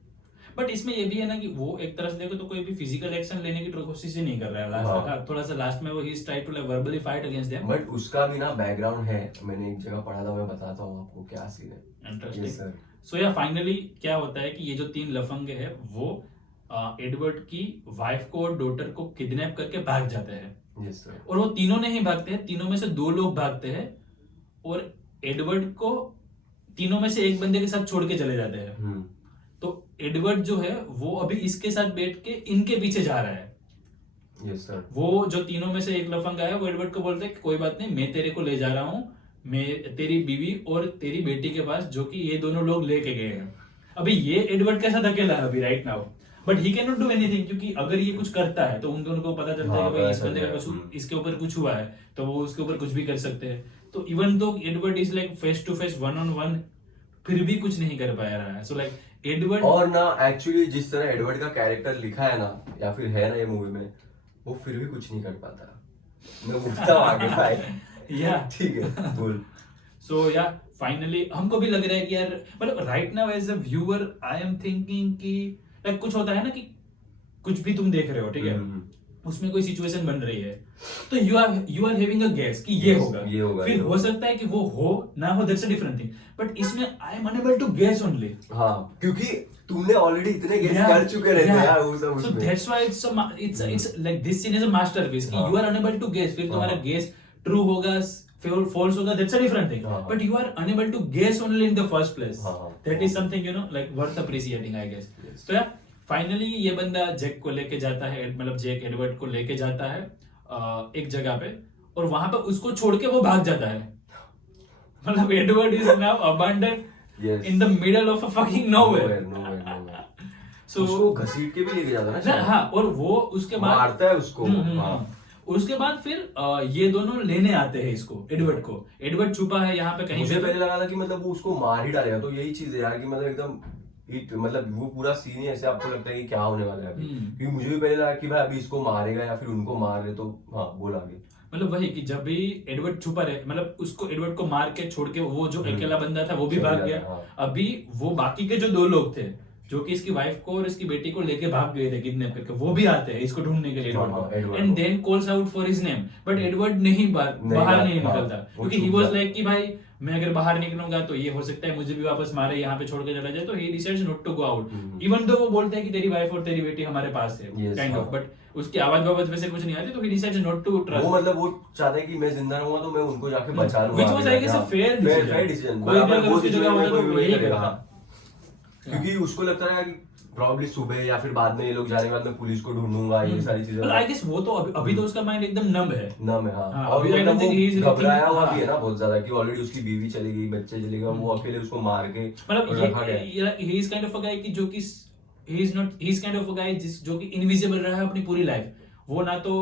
But इसमें ये भी है ना कि वो एक तरह से देखो तो कोई भी फिजिकल एक्शन लेने की कोशिश ही नहीं कर रहा है लास्ट हाँ। तक थोड़ा सा लास्ट में वो he try to like verbally fight against them but उसका भी ना बैकग्राउंड है मैंने एक जगह पढ़ा था मैं बताता हूँ आपको क्या सीन है इंटरेस्टिंग Yes, sir. सो या फाइनली क्या होता है कि ये जो 3 लफंगे हैं वो एडवर्ड की वाइफ को और डॉटर को किडनैप करके भाग जाते हैं Yes, sir. और वो तीनों नहीं भागते हैं तीनों में से 2 लोग भागते हैं और एडवर्ड को तीनों में से एक बंदे के साथ छोड़ के चले जाते हैं हम्म तो एडवर्ड जो है वो अभी इसके साथ बैठ के इनके पीछे जा रहा है यस सर वो जो तीनों में से एक लफंगा है वो एडवर्ड को बोलते हैं कि कोई बात नहीं मैं तेरे को ले जा रहा हूँ मैं तेरी बीवी और तेरी बेटी के पास जो कि ये दोनों लोग लेके गए हैं अभी ये एडवर्ड के साथ अकेला है अभी right now but he can not do anything क्योंकि अगर ये कुछ करता है तो उन दोनों को पता चलता है हाँ, कि भाई इस पता बंदे का चल कुछ जाएगा। इसके ऊपर कुछ हुआ है तो वो उसके ऊपर कुछ भी कर सकते हैं तो even though Edward is like face to face 1-on-1 फिर भी कुछ नहीं कर पा रहा है सो लाइक एडवर्ड और ना एक्चुअली जिस तरह एडवर्ड का कैरेक्टर लिखा है ना या फिर है ना ये मूवी में वो फिर भी कुछ नहीं कर पाता मैं मुझता हूँ आगे भाई या ठीक है बोल सो या फाइनली हमको भी लग रहा है कि यार मतलब right now as a viewer I am thinking कि लाइक कुछ होता है ना कि कुछ भी तुम देख रहे हो ठीक है उसमें कोई सिचुएशन बन रही है तो you are having a guess कि ये Yes, होगा ये होगा, फिर ये हो होगा। सकता है कि वो हो ना हो that's a different thing but इसमें I am unable to guess only हाँ क्योंकि तुमने ऑलरेडी इतने गेस कर चुके रहते हैं यार वो सब so उसमें that's why it's like this scene is a masterpiece कि हाँ। you are unable to guess फिर तुम्हारा हाँ। guess true होगा false होगा that's a different thing हाँ। but you are unable to guess only in the first place हाँ। that is something you know like worth appreciating I guess Yes. तो यार finally ये बंदा जैक को लेके जाता है मतलब जैक एडवर्ड को लेके जाता है एक जगह पे और वहां पे उसको छोड़ के वो भाग जाता है मतलब Edward is now abandon Yes. In the middle of a fucking nowhere nowhere. सो उसको घसीट के भी लेके जाता है ना ना, शायद। हाँ और वो उसके बाद मारता है उसको हाँ उसके बाद फिर ये दोनों लेने आते हैं इसको एडवर्ड छुपा है यहाँ पे कहीं मुझे पे पहले लगा था कि मतलब वो उसको मार ही डालेगा तो यही चीज है यार कि मतलब एकदम मतलब वो पूरा सीन ही ऐसे आपको लगता है कि क्या होने वाला है अभी क्योंकि मुझे भी पहले लगा कि भाई अभी इसको मारेगा या फिर उनको मार रहे तो हाँ बोल आगे मतलब वही कि जब भी एडवर्ड छुपा रहे मतलब उसको एडवर्ड को मार के छोड़ के वो जो अकेला बंदा था वो भी चला भाग गया, गया हाँ। अभी वो बाकी के जो 2 लोग थे जो कि इसकी वाइफ को और इसकी बेटी को लेके भाग गए थे किडनैप करके वो भी आते हैं इसको ढूंढने के लिए हाँ, एडवर्ड एडवर्ड को एंड को। Then calls out for his name but Edward नहीं बाहर नहीं हाँ, निकलता वो क्योंकि ही छुप वाज जाता। लाइक कि भाई मैं अगर बाहर निकलूंगा तो ये हो सकता है मुझे भी वापस मारे यहाँ पे छोड़ के चला जाए तो he decides not to go out even though वो बोलते हैं कि तेरी वाइफ और तेरी बेटी हमारे पास है Yes, काइंड ऑफ हाँ। बट उसकी आवाज बाबत वैसे कुछ नहीं आती तो he decides not to trust वो मतलब वो चाहता है कि मैं जिंदा रहूंगा तो मैं उनको जाके बचा लूंगा Which was, I guess, a fair decision. Fair decision कोई भी अगर उसकी जगह होता तो वो यही करेगा करता। हाँ। क्योंकि उसको लगता है कि प्रॉब्ली सुबह या फिर बाद में ये लोग जाने के बाद मैं पुलिस को ढूंढूंगा ये सारी चीजें आई गेस वो तो अभी तो उसका माइंड एकदम नम है नम है हाँ हाँ, और अभी I don't मतलब think he is वो घबराया thinking- हुआ हाँ। भी है ना बहुत ज्यादा कि ऑलरेडी उसकी बीवी चली गई बच्चे चले गए वो अकेले उसको मार के मतलब रखा गया ये he is kind of a guy कि जो कि he is kind of a guy जो कि इनविजिबल रहा है अपनी पूरी लाइफ वो ना तो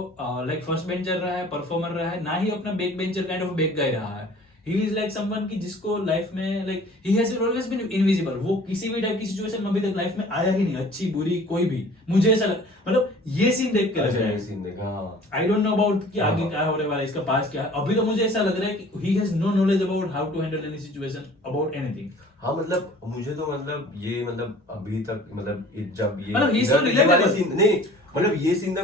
लाइक फर्स्ट बेंचर रहा है परफॉर्मर रहा है ना ही अपना back bencher kind of back guy रहा है ही इज लाइक समवन की जिसको लाइफ में like he has always been invisible वो किसी भी टाइप की सिचुएशन में अभी तक लाइफ में आया ही नहीं अच्छी बुरी कोई भी मुझे ऐसा मतलब ये सीन देख के लग रहा है सीन देखा हाँ आई डोंट नो अबाउट कि आगे हाँ। क्या होने वाला है इसका पास क्या है अभी तो मुझे ऐसा लग रहा है कि he has no knowledge about how to handle any situation about anything हाँ मतलब मुझे तो मतलब ये मतलब अभी तक मतलब जब ये मतलब he is so ये वाले relatable. सीन नहीं मतलब ये सीन था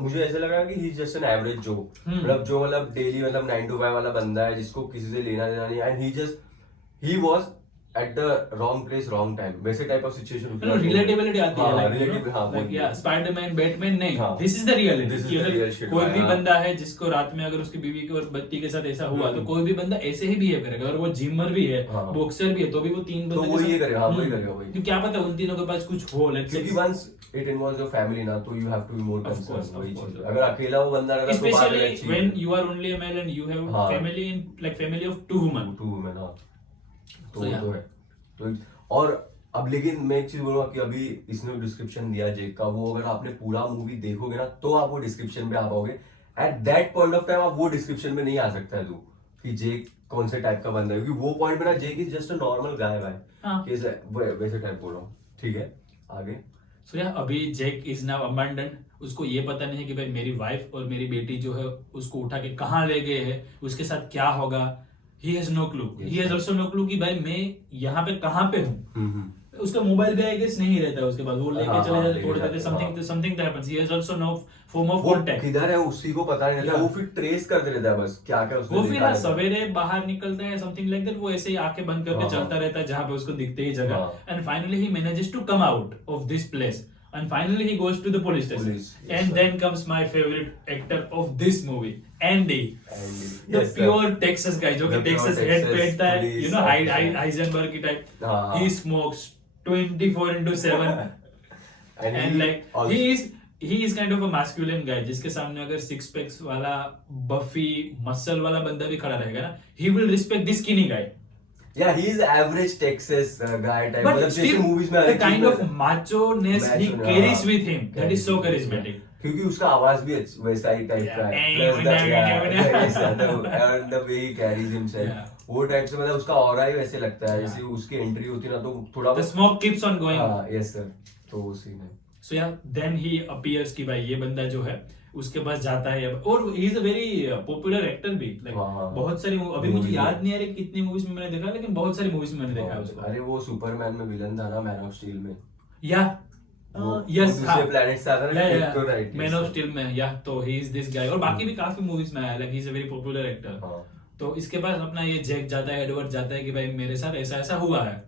मुझे ऐसा लगा कि ही जस्ट एन एवरेज जो मतलब डेली मतलब 9 to 5 वाला बंदा है जिसको किसी से लेना देना नहीं, and he was at the wrong place wrong time, वैसे टाइप ऑफ सिचुएशन। रिलेटेबिलिटी आती है, लाइक या स्पाइडरमैन, बैटमैन नहीं, हाँ। This is the reality. This is कि the अगर real shit, कोई भी हाँ। बंदा है जिसको रात में अगर उसकी बीवी के और बच्ची के साथ ऐसा हुआ तो कोई भी बंदा ऐसे ही बिहेव करेगा। अगर वो जिमर भी है, हाँ। बॉक्सर भी है, तो भी वो तीन तो बंदे वो के ये साथ- करेगा, हाँ, वही करेगा, वही। क्योंकि क्या पता उन तीनों के पास कुछ हो, लेट्स से क्योंकि once it involves your family ना, तो you have to be more Of course, concerned, of वही course, चीज। of अगर अकेला वो बंदा रहता तो बात अलग especially चीज when है। you are only a male and you have हाँ। family in like family of two women। Two women, हाँ। तो So, वो yeah. तो है। तो और अब लेकिन मैं एक चीज बोलूंगा कि अभी इसने डिस्क्रिप्शन दिया जेक का, वो अगर आपने पूरा मूवी देखोगे ना तो आप वो डिस्क्रिप्शन पे आ पाओगे। At that point of time आप वो डिस्क्रिप्शन में नहीं आ सकता है तू कि जेक कौन से टाइप का बंदा है, क्योंकि वो पॉइंट पे ना Jake is just a normal guy भाई। हाँ। वैसे टाइप बोल रहा हूँ, ठीक है आगे। सो या अभी जेक इज नाउ अबंडन। उसको ये पता नहीं है कि भाई मेरी वाइफ और मेरी बेटी जो है उसको उठा के कहाँ ले गए हैं, उसके साथ क्या होगा। He has no clue, he has also no clue कि भाई मैं यहाँ पे कहाँ पे हूँ। उसका मोबाइल भी आई गेस नहीं रहता है उसके बाद, वो लेके हाँ, चले जाते, लेके छोड़ जाते, देते, something that happens. He has also no form of वो कांटेक्ट। किधर है उसी को पता नहीं रहता, Yeah. वो फिर ट्रेस करते रहता है बस क्या क्या उसने वो फिर देखा रहता है। सवेरे बाहर निकलता है, समथिंग लाइक दैट। वो ऐसे ही आंखें बंद करके हाँ। चलता रहता है जहां पे उसको दिखते ही जगह। हाँ। And finally he manages to come out of this place and finally he goes to the police station. Police, yes, and sir. Then comes my favourite actor of this movie, Andy, And- the yes, sir. Pure Texas guy, जो कि The pure Texas head Texas पहनता है, police you know officer. Heisenberg की टाइप। हाँ। He smokes 24/7 And and he like also- he is kind of a masculine guy जिसके सामने अगर सिक्स पैक्स वाला बफी मसल वाला बंदा भी खड़ा रहेगा ना, he will respect this skinny guy। Yeah, he is average Texas guy type. But मतलब जैसे still, movies में the अलग kind चीज़ of है। macho-ness he Macho, carries हाँ। with him, that is so charismatic। क्योंकि उसका आवाज भी वैसा ही टाइप का है। Yeah. Plus the way he carries himself, Yeah. वो टाइप से मतलब उसका ऑरा ही वैसे लगता है, जैसे उसकी एंट्री होती है ना तो थोड़ा The smoke keeps on going। हाँ, yes sir, तो वो सीन है। So yeah, then he appears कि भाई ये बंदा जो है उसके पास जाता है। और he is a very popular actor भी, like हाँ। बहुत सारी अभी मुझे Movie याद नहीं आ रही कितनी मूवीज में मैंने देखा, लेकिन बहुत सारी मूवीज में मैंने देखा है उसको। अरे वो सुपरमैन में विलन था ना, मैन ऑफ स्टील में। या यस, दूसरे प्लेनेट से आता है ना, kryptonite, man yes, of sir. Steel में, या तो ही इज दिस गाय। और बाकी भी काफी मूवीज में आया, like he is a very popular actor. हाँ। तो इसके पास अपना ये जैक जाता है, एडवर्ड जाता है कि भाई मेरे साथ ऐसा ऐसा हुआ है।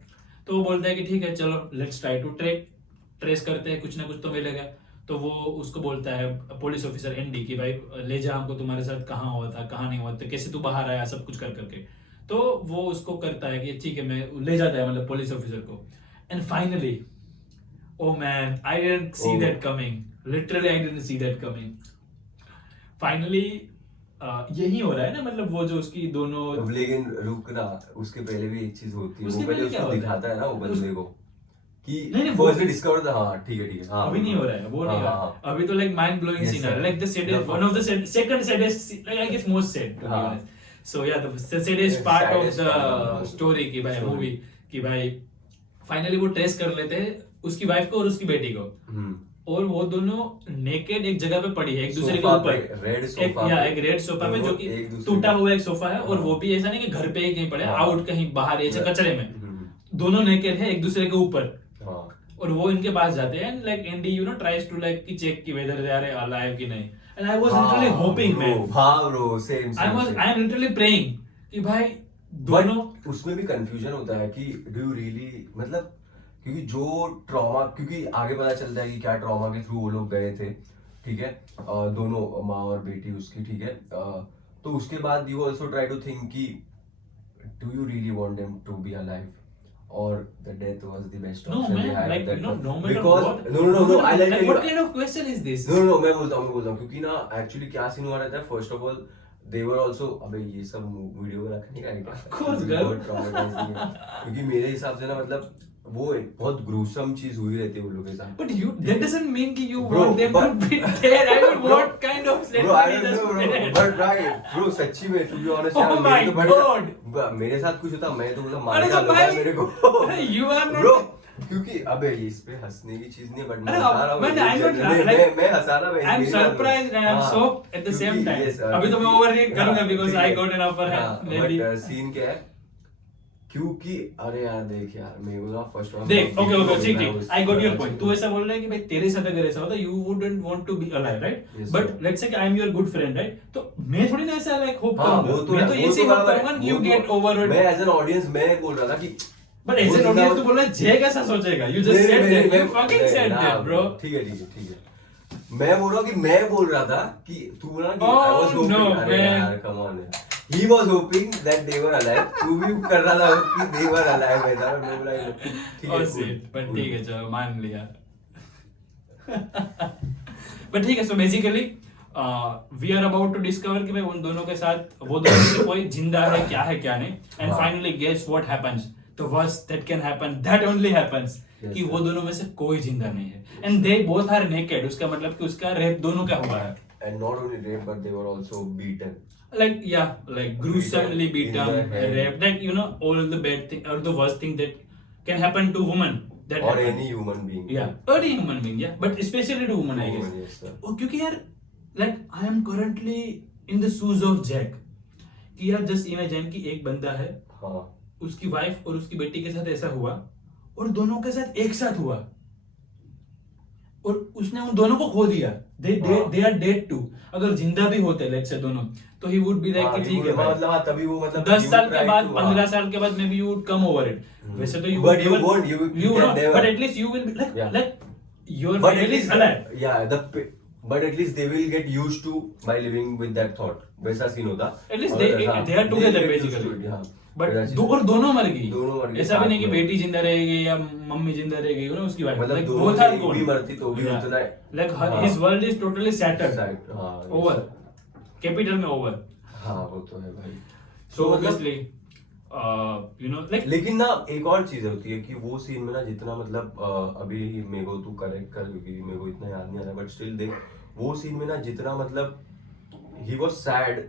तो वो बोलता है कि ठीक है चलो लेट्स ट्राई टू ट्रेस करते हैं, कुछ ना कुछ तो मिलेगा। तो वो उसको बोलता है पुलिस ऑफिसर एनडी की भाई ले जा हमको, तुम्हारे साथ कहाँ हुआ था, कहाँ नहीं हुआ था, कैसे तू बाहर आया, सब कुछ कर करके। तो वो उसको करता है कि ठीक है, मैं ले जाता है मतलब पुलिस ऑफिसर को। And finally, oh man, I didn't see Oh. that coming. Literally, I didn't see that coming. Finally, यही हो रहा है ना, मतलब वो जो उसकी दोनों अब लेकिन रुक ना, उसके पहले भी एक चीज होती है। उसके वो पहले पहले क्या उसको होता है? दिखाता है ना वो बंदे को कि नहीं, वो वो- ऐसे डिस्कवर था। हाँ ठीक है हाँ। अभी नहीं हो रहा है, वो नहीं हो रहा हाँ, है। अभी तो like mind blowing Yes, scene है, sir. Like the saddest, The one of the second saddest, like I guess most sad to be हाँ. honest. So yeah, the saddest Yes, part of saddest the part of the movie. story की भाई Story. Movie की भाई finally वो trace कर लेते हैं उसकी वाइफ को और उसकी बेटी को। हम्म। और वो दोनों नेकेड एक जगह पे पड़ी है, एक दूसरे के सोफा ऊपर। पे, रेड एक सोफा या पे। एक रेड सोफा पे, जो दोनों कि एक दूसरे टूटा के- हुआ एक सोफा है। और हाँ। वो भी ऐसा नहीं कि घर पे ही कहीं पड़े, हाँ। आउट कहीं बाहर ऐसे Yeah. कचरे में। हम्म। दोनों नेकेड है एक दूसरे के ऊपर। हाँ। और वो इनके पास जाते हैं and like Andy you know tries to like कि चेक कि वेदर दे आर अलाइव कि नहीं। And I was literally hoping man, हाँ bro, same I am literally praying कि भाई दोनों। उसमें भी कंफ्यूजन होता है कि डू यू रियली, मतलब क्योंकि जो ट्रॉमा, क्योंकि आगे पता चलता है कि क्या ट्रॉमा के थ्रू वो लोग गए थे, ठीक है, दोनों माँ और बेटी उसकी, ठीक है। तो उसके बाद you also try to think कि do you really want them to be alive or the death was the best No option they man, had like at that you know, time. no matter Because what, no, I like like what kind of question is this? No, मैं बोलता हूँ क्योंकि ना actually क्या scene हुआ रहता है। First of all they were also, अबे ये सब वीडियो रखने का है क्या? Of course, क्योंकि girl. बहुत traumatizing है। क्योंकि मेरे हिसाब से ना मतलब वो एक बहुत ग्रूसम चीज हुई रहती है वो लोग के साथ। But you, that doesn't mean कि you Bro, want them but- to be dead. I mean, Bro, what kind of Bro, I celebrity don't does know, bro. that? But right, bro, सच्ची में to be honest, Oh यार, my मेरे तो God. मेरे साथ कुछ होता मैं तो मतलब अरे मार तो डालूंगा भाई, मेरे को। अरे you are not- Bro, क्योंकि अबे ये इस पे हंसने की चीज नहीं है, बट मैं अरे हंसा रहा हूँ। मैं I'm not मैं- like- मैं हंसा रहा हूँ। I'm मेरी बात surprised and I'm हाँ, shocked at the same क्योंकि time. yes, अभी तो मैं क्योंकि- overreact करूंगा हाँ, because ठीक I है। got an upper hand, हाँ, maybe. but सीन क्या है क्योंकि अरे यार देख यार मेरे को ना फर्स्ट वन देख ओके ठीक ठीक आई गॉट योर पॉइंट. तू ऐसा बोल रहा है कि भाई तेरे साथ अगर ऐसा होता you wouldn't want to be alive right. Yes, but sir. Let's say कि I am your good friend right. तो मैं थोड़ी ना ऐसा लाइक होप हाँ, वो करूंगा. तो मैं है, तो वो ये से तो होप बराबर है. करूंगा कि यू वो गेट तो- ओवर इट. मैं एज एन ऑडियंस मैं बोल रहा था कि बट एज एन वो ऑडियंस जितना- तू बोल रहा है जे कैसा सोचेगा. You just said that. You fucking said that bro. ठीक है. मैं बोल रहा हूँ कि मैं बोल रहा था कि तू बोला कि Oh, I was hoping, no, अरे man. यार come on यार. He was hoping that they were alive. तू भी कर रहा था कि they were alive ऐसा. मैं बोला ठीक है. Oh shit. but ठीक है चलो मान लिया. बट ठीक है. So basically we are about to discover कि भाई उन दोनों के साथ वो दोनों में से कोई जिंदा है क्या नहीं. एंड हाँ. Finally guess what happens. The worst that can happen that only happens Yes, कि sir. वो दोनों में से कोई जिंदा नहीं है. And they both are naked. उसका मतलब कि उसका रेप दोनों का हुआ है. And not only rape but they were also beaten. like gruesomely beaten, In the head. raped, like you know all the bad thing or the worst thing that can happen to women that Or happen. any human being. yeah any human being yeah but especially to women I guess. Woman, yes, sir. क्योंकि यार like I am currently in the shoes of Jack कि यार just imagine कि एक बंदा है हाँ. उसकी वाइफ और उसकी बेटी के साथ ऐसा हुआ और दोनों के साथ एक साथ हुआ और उसने उन दोनों को खो दिया. they are dead too. अगर जिंदा भी होते लेट्स से दोनों तो ही वुड बी लाइक कि ठीक है भाई. मतलब हाँ, तभी वो मतलब 10 साल you के try बाद to, 15 साल के बाद may be you would come over it. वैसे तो you But you won't, you can never. But at least you will Yeah. Like your But at family is least, alive. but at least they will get used to by living with that thought. वैसा scene होता. At least और they हाँ, are together they get used basically. to it, हाँ. But वैसा दो चीज़. और दोनों मर गई. दोनों मर गई, ऐसा भी नहीं कि साथ में. बेटी जिंदा रहेगी या मम्मी जिंदा रहेगी ना उसकी वाइफ. मतलब दोनों बोथ में आर एक भी मरती तो भी उतना लाइक हाँ. His world is totally shattered. Side, हाँ, ओवर कैपिटल में ओवर. हाँ वो तो है भाई. सो मतलब- ऑब्वियसली यू नो लाइक लेकिन ना एक और चीज होती है कि वो सीन में ना जितना मतलब अभी मेरे को तू करेक्ट कर क्योंकि मेरे को इतना याद नहीं आ रहा बट स्टिल देख वो सीन में ना जितना मतलब he was sad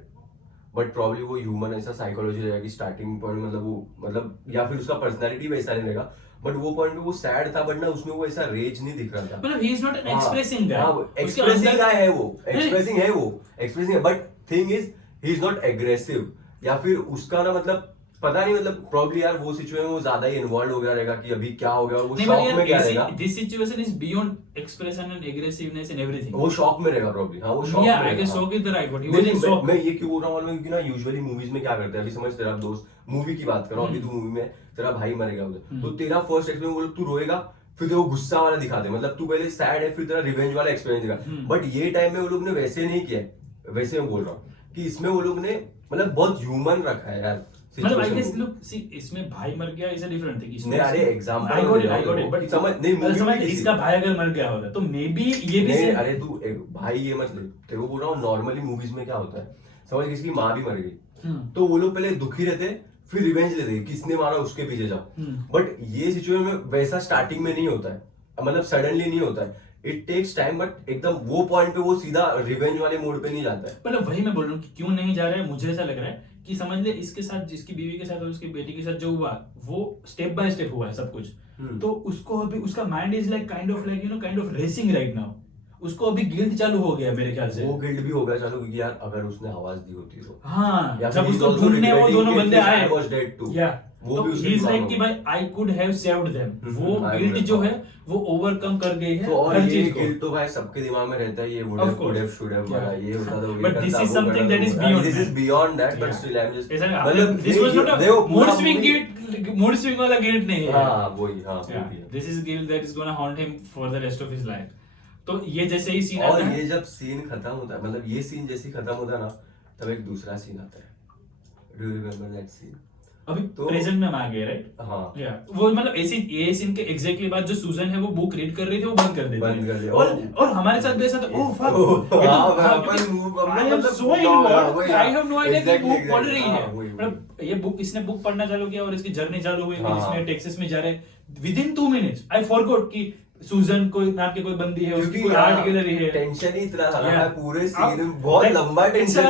but probably वो ह्यूमन ऐसा साइकोलॉजी रहेगा कि स्टार्टिंग पॉइंट मतलब वो मतलब या फिर उसका पर्सनालिटी वैसा नहीं रहेगा बट वो पॉइंट में वो सैड था बट ना उसमें वो ऐसा रेज नहीं दिख रहा था. मतलब he is not an expressing expressing guy है वो एक्सप्रेसिंग है but thing is he is not aggressive या फिर उसका ना मतलब पता नहीं मतलब प्रॉब्ली यार वो सिचुएशन में वो ज्यादा ही इन्वॉल्व हो गया रहेगा कि अभी क्या हो गया और वो शॉक में क्या रहेगा. This situation is beyond expression and aggressiveness and everything. वो शॉक में रहेगा प्रॉब्ली. हाँ वो शॉक या में आई गेस रहेगा. Shock is the right word. He नहीं, वाज इन नहीं, शॉक. मैं ये क्यों बोल रहा हूँ क्योंकि ना यूजुअली मूवीज में क्या करते हैं अभी समझ तेरा दोस्त मूवी की बात करो अभी तू मूवी में तेरा भाई मरेगा उधर तो तेरा फर्स्ट एक्सपीरियंस बोलो तू रोएगा फिर तेरे को गुस्सा वाला दिखाते मतलब तू पहले सैड है फिर तेरा रिवेंज वाला एक्सपीरियंस दिखा बट ये टाइम में वो लोग ने वैसे नहीं किया है. वैसे मैं बोल रहा हूँ कि इसमें वो लोग ने मतलब बहुत ह्यूमन रखा है यार. मतलब आई situation गेस को. लुक सी इसमें भाई मर गया इज अ डिफरेंट थिंग. नहीं अरे example I got it but समझ नहीं movie समझ में किसी- इसका भाई अगर मर गया होता तो मे बी ये भी नहीं same- अरे तू भाई ये मत ले तेरे को बोल रहा हूँ नॉर्मली मूवीज में क्या होता है समझ किसी की माँ भी मर गई तो वो लोग पहले दुखी रहते फिर रिवेंज लेते किसने मारा उसके पीछे जाओ बट ये सिचुएशन में वैसा स्टार्टिंग में नहीं होता है मतलब सडनली नहीं होता है. इट टेक्स टाइम बट एकदम वो पॉइंट पे वो सीधा रिवेंज वाले मोड पे नहीं जाता है. मतलब वही मैं बोल रहा हूँ कि क्यों नहीं जा रहा है. मुझे ऐसा लग रहा है कि समझ ले इसके साथ जिसकी बीवी के साथ और उसकी बेटी के साथ जो हुआ वो स्टेप बाय स्टेप हुआ है सब कुछ. तो उसको अभी उसका mind is like kind of racing right now. उसको अभी गिल्ट चालू हो गया मेरे ख्याल से. वो गिल्ट भी हो गया चालू क्योंकि यार अगर उसने आवाज दी होती तो हाँ या जब फिर उसको he's also ढूंढने वो regretting दोनों कि बंदे at least आए I was dead too. या वो तो भी उसके ही इज दिमाग लाइक में कि भाई I could have saved them. वो I गिल्ट would जो have. है वो ओवरकम कर गई है तो और हर ये चीज को. गिल्ट तो भाई सबके दिमाग में रहता है ये would Of have, could course. have, should have, Yeah. ये होता तो ये But this करता, is वो something करता, that is वो- beyond This is that. beyond that, but Yeah. still I'm just ऐसा मतलब दिस वाज नॉट देखो मूड पूरा swing movie- guilt. Mood swing वाला गिल्ट नहीं है. हाँ वही हाँ वो भी है. This is guilt that is gonna haunt him for the rest of his life. तो ये जैसे ही सीन और आता ये है जब सीन खत्म होता है मतलब ये सीन जैसे ही खत्म होता है ना तब एक दूसरा सीन आता है. Do you remember that scene? अभी तो- प्रेजेंट में हम आ गए राइट. हाँ या वो मतलब ऐसी ये सीन के एग्जैक्टली बाद जो सूजन है वो बुक रीड कर रही थी वो बंद कर देती बंद कर है. दिया. और हमारे साथ भी ऐसा था. ओह फक हाँ, अपन move- आई एम मतलब- सो हाँ, इन्वॉल्व. वही, आई हैव नो आईडिया कि exactly, बुक पढ़ exactly, रही है. हाँ, वही, मतलब ये बुक इसने बुक पढ़ना चालू किया और इसकी जर्नी चालू हुई. हाँ. इसमें टेक्सास में जा रहे with in 2 minutes I forgot कि सूजन कोई नाम की कोई बंदी है उसकी कोई आर्ट गैलरी है. टेंशन ही इतना था ना Yeah. भाई, पूरे अब- सीन में बहुत like, लंबा tension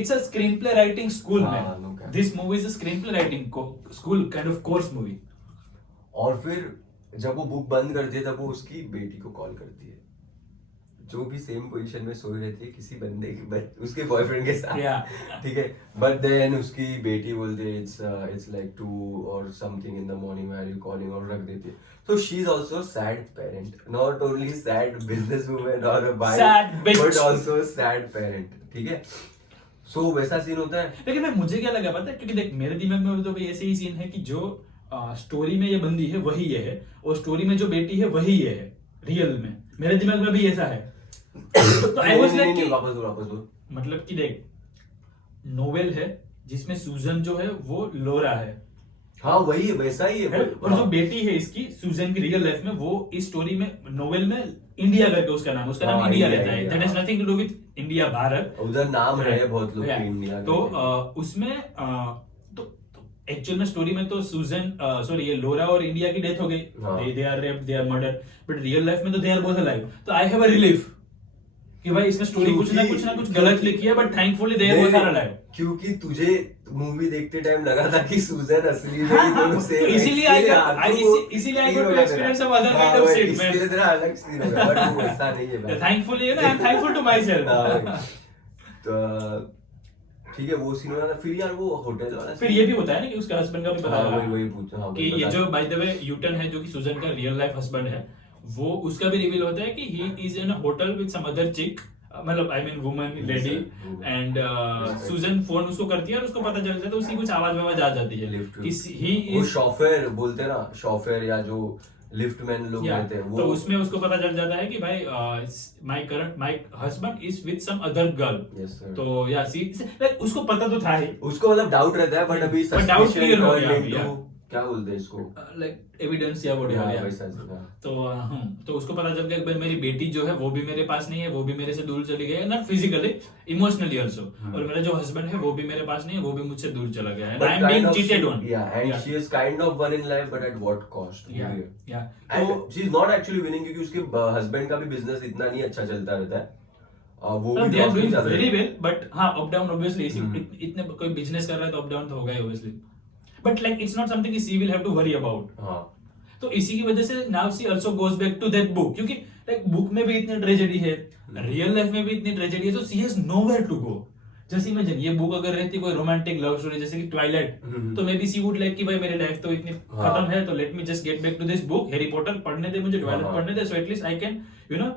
it's a screenplay writing school हाँ, man. no cap. This movie is a screenplay writing school kind of course movie. और फिर जब वो बुक बंद करती है तब वो उसकी बेटी को कॉल करती है जो भी सेम पोजीशन में सोई रहती है किसी बंदे की उसके बॉयफ्रेंड के साथ, Yeah. ठीक है, बट देन उसकी बेटी बोलती है इट्स लाइक 2 और something in the morning, why are you calling, और रख देती है. तो she is also sad parent, not only sad business woman और a wife, Sad bitch. But also sad parent, ठीक है. सो वैसा सीन होता है. लेकिन भाई मुझे क्या लगा पता है, क्योंकि देख मेरे दिमाग में तो भाई ऐसे ही सीन है कि जो स्टोरी में ये बंदी है वही ये है, और स्टोरी में जो बेटी है वही ये है रियल में. मेरे दिमाग में भी ऐसा है. तो आई वाज लाइक कि वापस दो. मतलब कि देख नोवेल है जिसमें सूजन जो है वो लोरा है, हाँ वही वैसा ही है. और जो बेटी है इसकी सूजन की रियल लाइफ में, वो इस स्टोरी में नोवेल में इंडिया करके उसका नाम हाँ, इंडिया इंडिया, रहता है. That has nothing to do with India Bharat. उधर नाम है बहुत लोग के इंडिया तो करके. उसमें तो एक्चुअल में स्टोरी में तो सूजन सॉरी ये लोरा और इंडिया की डेथ हो गई, हाँ. They are raped, they are murder, but real life में तो दे आर बोथ अलाइव. तो आई हैव अ रिलीफ कि भाई इसने स्टोरी कुछ ना कुछ गलत लिखी है, but thankfully they are both are alive. क्योंकि तुझे मूवी देखते टाइम लगा था कि सूजन असली में हाँ, ये दोनों हाँ, सेम तो है. इसीलिए इसीलिए I got to experience some other kind of shit, man. इसलिए तेरा अलग सीन होगा, बट वो वैसा नहीं है भाई. Thankfully, I am thankful to myself. हाँ भाई. तो ठीक है वो सीन हो रहा था. फिर यार वो होटल वाला फिर ये भी होता है ना कि उसके हस्बैंड का भी पता हाँ, लगा वही पूछा. हाँ, कि ये जो बाय द वे यूटन है जो कि सूजन का रियल लाइफ हस्बैंड है, वो उसका भी रिवील होता है कि he is in a hotel with some other chick, मतलब I mean woman lady, and Susan phone उसको करती है और उसको पता चल जाता है, उसकी कुछ आवाज आ जाती है कि ही वो इज शॉफर बोलते हैं ना, शॉफर या जो लिफ्ट मैन लोग रहते हैं वो. तो उसमें उसको पता चल जाता है कि भाई my husband is with some other girl. Yes, sir. तो या सी उसको पता तो था ही, उसको मतलब डाउट रहता है, बट अभी But doubt suspicion clear हो turned गया, into- yeah. क्या बोलते हैं इसको, लाइक एविडेंस या हाँ, व्हाटएवर. वैसा हाँ. तो उसको पता चल गया कि भाई मेरी बेटी जो है वो भी मेरे पास नहीं है, वो भी मेरे से दूर चली गई है, नॉट फिजिकली, इमोशनली आल्सो. और मेरा जो हस्बैंड है वो भी मेरे पास नहीं है, वो भी मुझसे दूर चला गया है. But I am kind being of cheated she- on. Yeah, and she is kind of one in life, but at what cost? या And तो she is not actually winning क्योंकि उसके हस्बैंड का भी बिजनेस इतना नहीं अच्छा चलता रहता है. वो भी दे आर loss में डूइंग चल रहा है. वेरी वेल, बट हाँ अप डाउन ऑब्वियसली. इतने कोई बिजनेस कर रहा है तो अप डाउन तो होगा ही obviously, but like it's not something she will have to worry about. हाँ. तो इसी की वजह से now she also goes back to that book, क्योंकि लाइक बुक में भी इतनी ट्रेजेडी है, रियल लाइफ में भी इतनी ट्रेजेडी है, तो she has nowhere to go. जैसे इमेजिन ये बुक अगर रहती कोई रोमांटिक लव स्टोरी जैसे कि ट्वाइलाइट, तो maybe she would like कि भाई मेरी लाइफ तो इतनी हाँ. खत्म है, तो let me just get back to this book, Harry Potter पढ़ने दे मुझे, ट्वाइलाइट हाँ. पढ़ने दे, so at least I can you know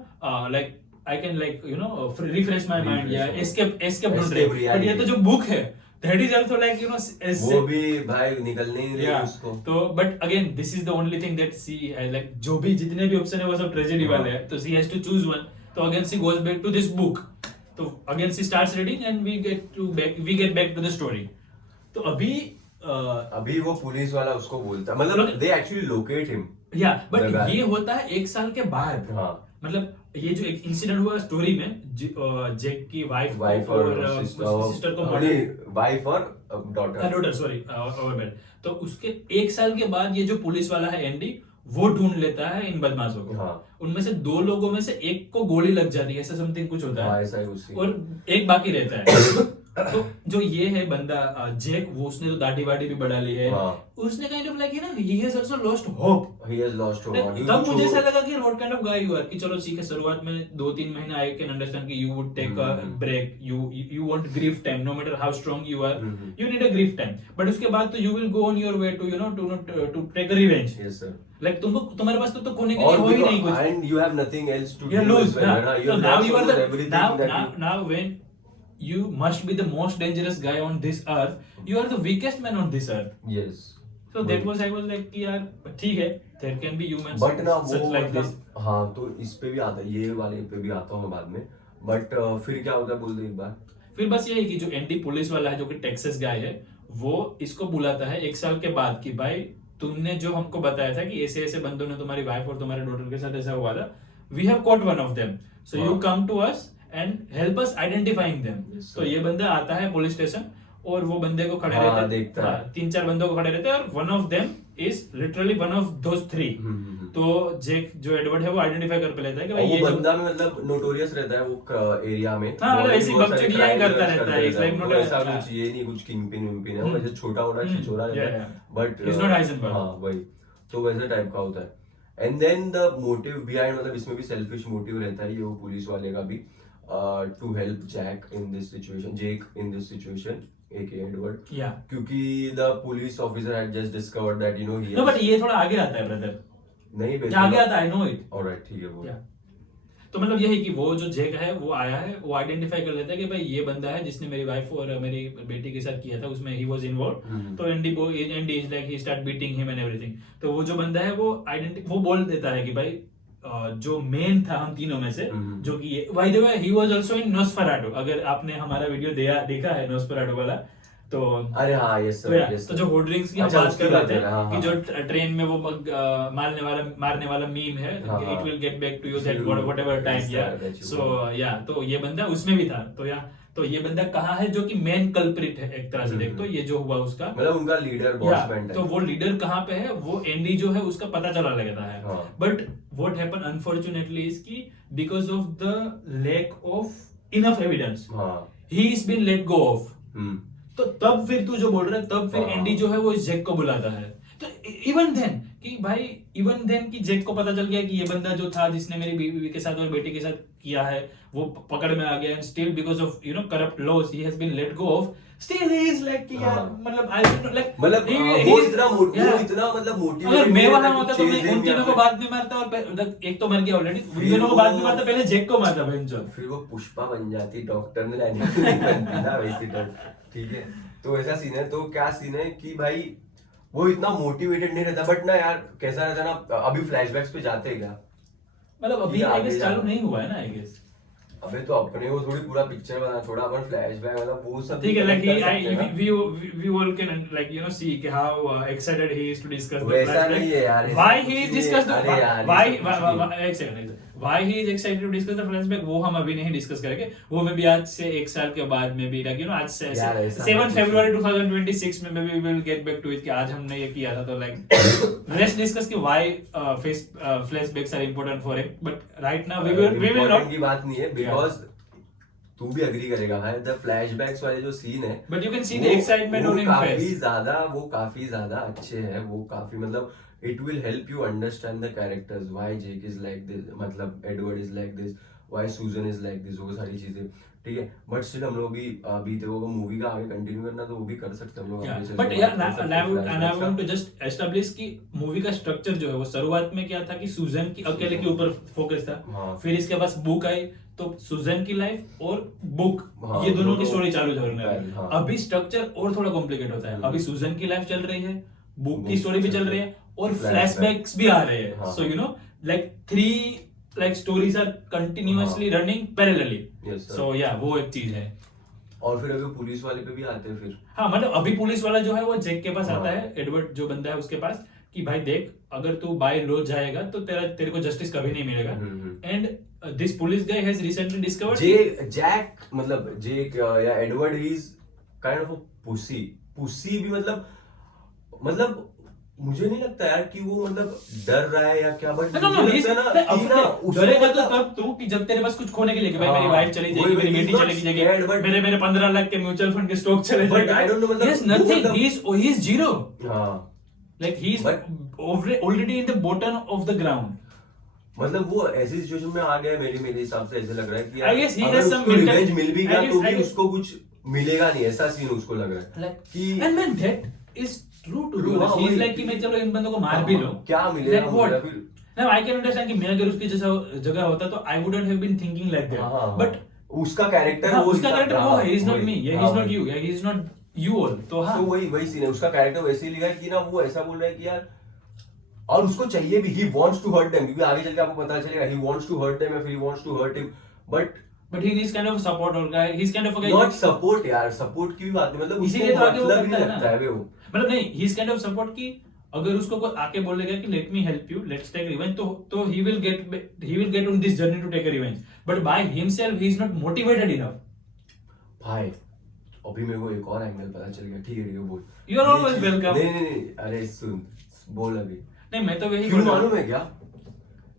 like I can like you know refresh my mind या एस्केप ढूंढ रहे. बट ये तो जो बुक है that is also like you know वो भी भाई निकलने ही नहीं उसको. तो but again this is the only thing that she like जो भी जितने भी ऑप्शन है वो सब ट्रेजेडी वाले हैं, तो she has to choose one. तो again she goes back to this book, तो again she starts reading and we get back to the story. तो अभी वो पुलिस वाला उसको बोलता है, मतलब दे एक्चुअली लोकेट हिम. या बट ये होता है 1 साल के बाद. हाँ. मतलब ये जो एक इंसिडेंट हुआ स्टोरी में, जैक की वाइफ और सिस्टर को वाइफ और डॉटर सॉरी तो उसके 1 साल के बाद ये जो पुलिस वाला है एंडी, वो ढूंढ लेता है इन बदमाशों को. हाँ. उनमें से 2 लोगों में से एक को गोली लग जाती है, ऐसा समथिंग कुछ होता है. हाँ, ऐसा ही उसी. और एक बाकी रहता है. तो जो ये है बंदा जैक, वो उसने तो दाढ़ी वाड़ी भी बढ़ा ली है. हाँ. उसने काइंड ऑफ लाइक ना he has also lost hope. He has lost hope. तब मुझे ऐसा लगा कि what kind of guy you are, कि चलो ठीक है शुरुआत में 2-3 महीने आई कैन अंडरस्टैंड कि you would take a break, you want grief time, no matter how strong you are, you need a grief time. But उसके बाद तो you will go on your way to you know to take a revenge. Yes sir. Like तुमको तुम्हारे पास तो कोने के लिए हो ही नहीं कुछ. And you have nothing else to You do. lose. as well, So You're now not you are supposed the everything that you- now when you must be the most dangerous guy on this earth, you are the weakest man on this earth. Yes. So that was I was like कि यार ठीक है, there can be humans But ना such वो like this. मतलब हाँ, तो इस पे भी आता है, ये वाले पे भी आता हूँ मैं बाद में. बट फिर क्या होता है बोल दे एक बार. फिर बस ये है कि जो एंटी पुलिस वाला है जो कि टेक्सास गाय है, वो इसको बुलाता है 1 साल के बाद कि भाई तुमने जो हमको बताया था कि ऐसे ऐसे बंदों ने तुम्हारी वाइफ और तुम्हारे डॉटर के साथ ऐसा हुआ था, we have caught one of them, so you come to us and help us identifying them. तो ये बंदा आता है पुलिस स्टेशन और वो बंदे को खड़े रहते हैं, देखता है. 3-4 बंदों को खड़े रहते हैं और one of them is literally one of those 3. तो जेक जो एडवर्ड है वो आइडेंटिफाई कर लेता है कि भाई वो ये जो बंदा में मतलब नोटोरियस रहता है वो एरिया में. हाँ, मतलब ऐसी बहुत सारे बकचोदियां ही crime करता करता रहता है. It's like not a- ऐसा कुछ ये नहीं कुछ किंगपिन विंगपिन है, वैसे छोटा मोटा छिछोरा रहता है, बट He's not Heisenberg. हाँ वही, तो वैसे टाइप का होता है. And then the motive behind, मतलब इसमें भी सेल्फिश मोटिव रहता है ये वो पुलिस वाले का भी, to help Jack in this situation, Jake in this situation aka Edward, या क्योंकि the police officer had just discovered that you know he know but ये थोड़ा आगे आता है ब्रदर, नहीं ये आगे आता है, आई नो इट। ऑलराइट ठीक है वो या तो मतलब यही कि वो जो जेक है वो आया है, वो आइडेंटिफाई कर लेता है कि भाई ये बंदा है जिसने मेरी वाइफ और मेरी बेटी के साथ किया था, उसमें ही वाज इन्वॉल्व। तो Andy is like he start beating him and everything. तो वो जो बंदा है वो वो बोल देता है कि भाई जो मेन था हम तीनों में से, जो कि by the way he was also in Nosferatu. अगर आपने हमारा वीडियो देखा है नोस्फेराटू वाला, तो अरे हाँ यस तो, सर, तो जो होर्डिंग्स की हम अच्छा, बात उसकी कर बात रहे थे कर रहे हैं, हाँ, कि हाँ, जो ट्रेन में वो मारने वाला मीम है, हाँ, इट हाँ। Will get back to you that True. Whatever time, Yes, yeah sir, that's so true. या तो ये बंदा उसमें भी था। तो ये बंदा कहाँ है जो कि मेन कल्प्रिट है एक तरह से देख, तो ये जो हुआ उसका, मतलब उनका लीडर या बॉस मैन तो वो लीडर कहाँ पे है, वो एंडी जो है उसका पता चला लगता है। हाँ। But what happen unfortunately is कि because of the lack of enough evidence हाँ he is been let go off. Hmm तो तब फिर तू जो बोल रहा है, तब फिर हाँ। एंडी जो है वो इस जेक को बुलाता है। तो इवन देन कि भाई, इवन देन कि जेक को पता चल गया कि ये बंदा जो था जिसने मेरी बीवी के साथ और बेटी के साथ किया है वो पकड़ में आ गया, and still because of corrupt laws he has been let go off, still he is like कि यार हाँ। मतलब आई डोंट नो लाइक मतलब वो इतना मतलब मोटिवेट, अगर मैं वहां होता तो मैं उन तीनों को बाद में मारता, और एक तो मर गया ऑलरेडी, उन दोनों को बाद में मारता, पहले जेक को मारता बेंचो। फिर वो पुष्पा बन जाती, डॉक्टर ने लाइन नहीं बनती ना वैसी टाइप, ठीक है। तो ऐसा सीन है, तो क्या सीन है कि भाई वो इतना मोटिवेटेड नहीं रहता, बट ना यार कैसा रहता ना, अभी फ्लैशबैक्स पे जाते हैं क्या, मतलब अभी ये आई आगे गेस चालू जाना। नहीं हुआ है ना आई गेस। अबे तो अपने वो थोड़ी पूरा पिक्चर बना, थोड़ा अपन फ्लैशबैक मतलब वो सब ठीक है, like कर सकते हैं ना। we all can like see कि how excited he is to discuss the वैसा flashback. नहीं है यार, ऐसा Why कुछ he is नहीं है। discuss the अरे यार, why ऐसा कुछ नहीं। एक second why he is excited to discuss the flashback, वो हम अभी नहीं डिस्कस करेंगे, वो मे भी आज से एक साल के बाद में भी like आज से यार, ऐसा 7 कुछ फरवरी 2026 में maybe we will get back to it कि आज हमने ये किया था, तो like let's discuss कि why flashbacks are important for him, but right now we will Important not, की बात नहीं है, बिकॉज तू भी अग्री करेगा भाई, द फ्लैशबैक्स वाले जो सीन है, but you can see the excitement on his face. वो काफी ज्यादा अच्छे हैं, वो काफी मतलब it will help you understand the characters, why Jake is like this, मतलब Edward is like this, why Susan is like this, वो सारी चीजें, ठीक है। बट स्टिल हम लोग अभी तो मूवी का आगे कंटिन्यू करना तो वो भी कर सकते हैं हम लोग आगे चल के बट बात यार कर सकते हैं आई flashbacks का। वांट टू जस्ट एस्टैब्लिश कि मूवी का स्ट्रक्चर जो है वो शुरुआत में क्या था कि सुजन की अकेले के ऊपर फोकस था, हाँ। फिर इसके पास बुक आई, तो सुजन की लाइफ और बुक, हाँ, ये दोनों की दोनों स्टोरी चालू होने हाँ। लगी। अभी स्ट्रक्चर और थोड़ा कॉम्प्लिकेट होता है, अभी सुजन की लाइफ चल रही है, बुक की Book स्टोरी भी चल चल रही रही है, है, और flashback। फ्लैशबैक्स भी आ रहे हैं, हाँ। So like 3 like stories are continuously running parallelly, Yes, sir. So yeah वो एक चीज है। और फिर अभी पुलिस वाले पे भी आते हैं फिर, हाँ मतलब अभी पुलिस वाला जो है वो जेक के पास हाँ। आता है, एडवर्ड जो बंदा है उसके पास, कि भाई देख अगर तू बाय लॉ जाएगा तो तेरे को जस्टिस कभी नहीं मिलेगा, and this police guy has recently discovered Jack मतलब जेक या Edward is kind of pussy भी, मतलब मुझे नहीं लगता यार कि वो मतलब डर रहा है या क्या, बट डरेगा तो तब तू कि जब तेरे पास कुछ खोने के लिए कि भाई मेरी वाइफ चली जाएगी, मेरी बेटी चली जाएगी, मेरे 15 लाख के म्यूचुअल फंड के स्टॉक चले But I don't know, जाएंगे, मतलब he has वो nothing, मतलब- he is zero, हाँ like he is But- already in the bottom of the ground. मतलब वो ऐसी सिचुएशन में आ गया है, मेरे हिसाब से ऐसे लग रहा है कि I guess he अगर has some उसको mental- रिवेंज मिल भी गया I guess- तो I भी guess- उसको कुछ मिलेगा नहीं, ऐसा सीन उसको लग रहा है Like, कि and man, that is true to do. हाँ, He is वही। like कि मैं चलो इन बंदों को मार भी लो, क्या मिलेगा like what? मुझे फिर, Now I can understand कि मैं अगर उसकी जैसा जगह होता तो I wouldn't have been thinking like that. हाँ, But उसका कैरेक्टर हाँ, वो उसका कैरेक्टर वो है, he is not me, yeah, he is not you, yeah, he is not you all. तो हाँ, तो वही सीन है, उसका कैरेक्टर वैसे ही लिखा है कि ना वो ऐसा बोल रहा है कि यार, और उसको चाहिए भी, he wants to hurt them, क्योंकि आगे चल के आपको पता चलेगा he wants to hurt them या फिर he wants to hurt him, but he is kind of a support or guy, he is kind of a guy. not support यार, support की भी बात नहीं, मतलब इसीलिए उसको तो आगे वो मतलब ही करता है लगता है ना, वो, मतलब नहीं, he is kind of support कि अगर उसको कोई आके बोलेगा कि let me help you, let's take revenge, तो he will get on this journey to take a revenge, but by himself he is not motivated enough. भाई अभी मेरे को एक और एंगल पता चल गया, ठीक है बोल, You are ये always चीज- welcome. नहीं, अरे सुन, बोल अभी, नहीं मैं तो वही क्यों बोल रहा हूँ। मालूम है क्या,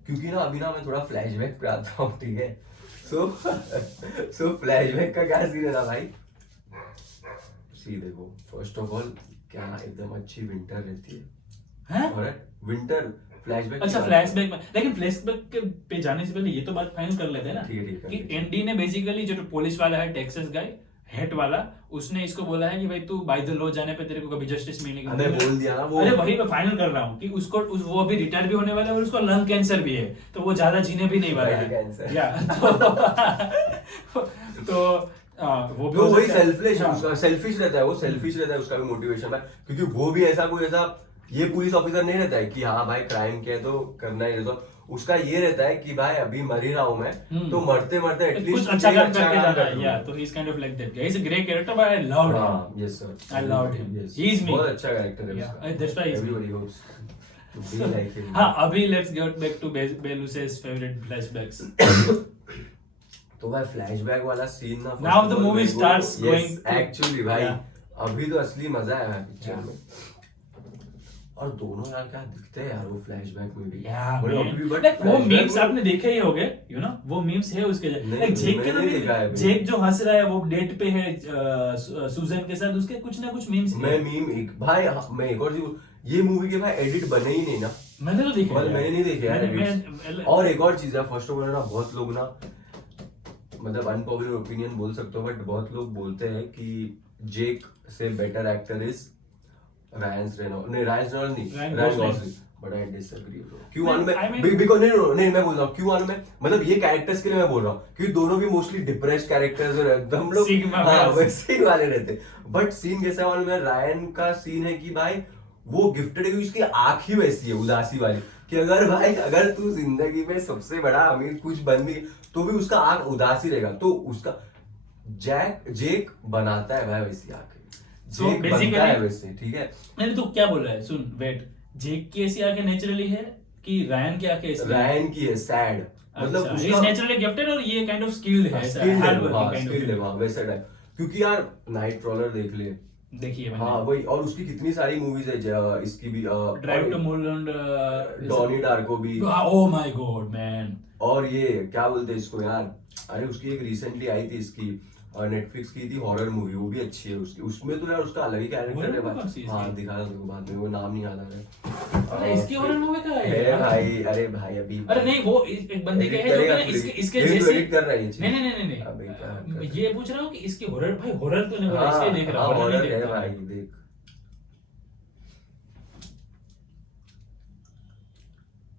क्योंकि ना अभी ना मैं थोड़ा फ्लैशबैक पे आता हूँ, ठीक है, सो फ्लैशबैक का क्या सीन है ना भाई, सी देखो, फर्स्ट ऑफ ऑल क्या एकदम अच्छी विंटर रहती है, हैं? और विंटर फ्लैशबैक अच्छा फ्लैशबैक में, लेकिन फ्लैशबैक पे जाने से पहले ये तो बात फाइनल कर लेते हैं ना ठीक है, ठीक है, कि ठीक है। एनडी ने बेसिकली जो पुलिस वाला है टेक्सास गाय हेट वाला, उसने इसको बोला है कि भाई तू बाय द लॉ जाने पे तेरे को कभी जस्टिस मिलेगी। हमें बोल दिया ना वो। अरे वही मैं फाइनल कर रहा हूँ कि वो अभी रिटायर भी होने वाला है और उसको लंग कैंसर भी है, तो वो ज्यादा जीने भी नहीं वाला Bladder है cancer। या तो वो भी तो हो वही सकता है। सेल्फलेस, हाँ। उसका सेल्फिश रहता है, वो सेल्फिश रहता है उसका भी मोटिवेशन है, क्योंकि वो भी ऐसा कोई ऐसा ये पुलिस ऑफिसर नहीं रहता है कि हाँ भाई क्राइम किया है तो करना ही रहता। उसका ये रहता है कि भाई अभी मर ही रहा हूं मैं, तो मरते मरते कुछ एटलीस्ट अच्छा काम करके जाना है, या तो he is kind of like that guy, he is a great character but I loved him. हाँ, yes sir, I loved him. Yes. He is me. बहुत अच्छा कैरेक्टर है Yeah, उसका। that's why he's me. Everybody hopes to be like him. हाँ अभी let's get back to Bella's favourite flashbacks. तो भाई flashback वाला सीन ना, Now the movie starts going to- actually भाई Yeah. अभी तो असली मजा है भाई पिक्चर Yeah. में। और दोनों यार क्या दिखते हैं यार वो फ्लैशबैक में भी। Yeah, मतलब man. अभी भी but Like, वो flashback मीम्स में- आपने देखे ही होंगे, you know, वो मीम्स है उसके। नहीं, Like, जेक के मैंने नहीं देखा है ना, अभी। जेक जो हंस रहा है वो डेट पे है सुजन के साथ, उसके कुछ ना कुछ मीम्स मैं मीम एक भाई मैं एक और चीज, ये मूवी के भाई एडिट बने ही नहीं ना। मैंने तो देखे मतलब मैंने नहीं देखे यार मैं- edits। और एक और चीज है, फर्स्ट ऑफ ऑल ना बहुत लोग ना मतलब अनपॉपुलर ओपिनियन बोल सकते हो, बट बहुत लोग बोलते हैं कि जेक से better actor is Ryan Reynolds, नहीं Ryan Ryan Gosling। Gosling, but I disagree bro. क्यों मैं- मालूम I है? mean- बिकॉज़ नहीं मैं बोल रहा हूँ क्यों मालूम है, मतलब ये कैरेक्टर्स के लिए मैं बोल रहा हूँ क्योंकि दोनों भी मोस्टली डिप्रेस्ड कैरेक्टर्स और एकदम लोग Sigma हाँ males। वैसे ही वाले रहते। बट सीन कैसा मालूम है, रायन का सीन है कि भाई वो गिफ्टेड है, उसकी आंख ही वैसी है उदासी वाली कि अगर तू जिंदगी में सबसे बड़ा अमीर कुछ बन भी तो भी उसका आंख उदासी रहेगा। तो उसका जेक बनाता है भाई वैसी आंखें, So जेक basically- बनता है वैसे, ठीक है। नहीं तो क्या बोल रहा है, सुन वेट, जेक की ऐसी आंखें नेचुरली है कि रायन की आंखें ऐसी है? रायन की है सैड, मतलब अच्छा, he is naturally gifted और ये काइंड ऑफ स्किल्ड है, ऐसा स्किल्ड है, hard working हाँ kind of स्किल्ड है thing। वहाँ वैसा टाइप। क्योंकि यार नाइट ट्रॉलर देख ले, देखिए हाँ वही, और उसकी कितनी सारी मूवीज है इसकी भी ड्राइव टू मूलैंड, डॉनी डार्को भी, ओह माय गॉड मैन। और ये क्या बोलते हैं इसको यार, अरे उसकी एक रिसेंटली आई थी इसकी नेटफ्लिक्स की थी हॉरर मूवी, वो भी अच्छी है उसकी, उसमें तो यार उसका अलग ही कैरेक्टर है Horror कौन सी भाई। है हाँ इसकी? दिखा दो बाद में, वो नाम नहीं याद आ रहा अरे है। इसकी horror movie कहाँ है है यार? भाई, अरे भाई अभी अरे नहीं वो एक बंदे के Edit है जो करेगा कि ना थोड़ी। इसके ये तो जैसे edit कर रहा है ये चीज। नहीं अबे क्या नहीं कर- ये पूछ रहा हूँ कि इसकी हॉरर, भाई हॉरर तो नहीं बोला, हाँ, इसलिए देख रहा हाँ, हूँ, horror horror नहीं है देखता। भाई देख।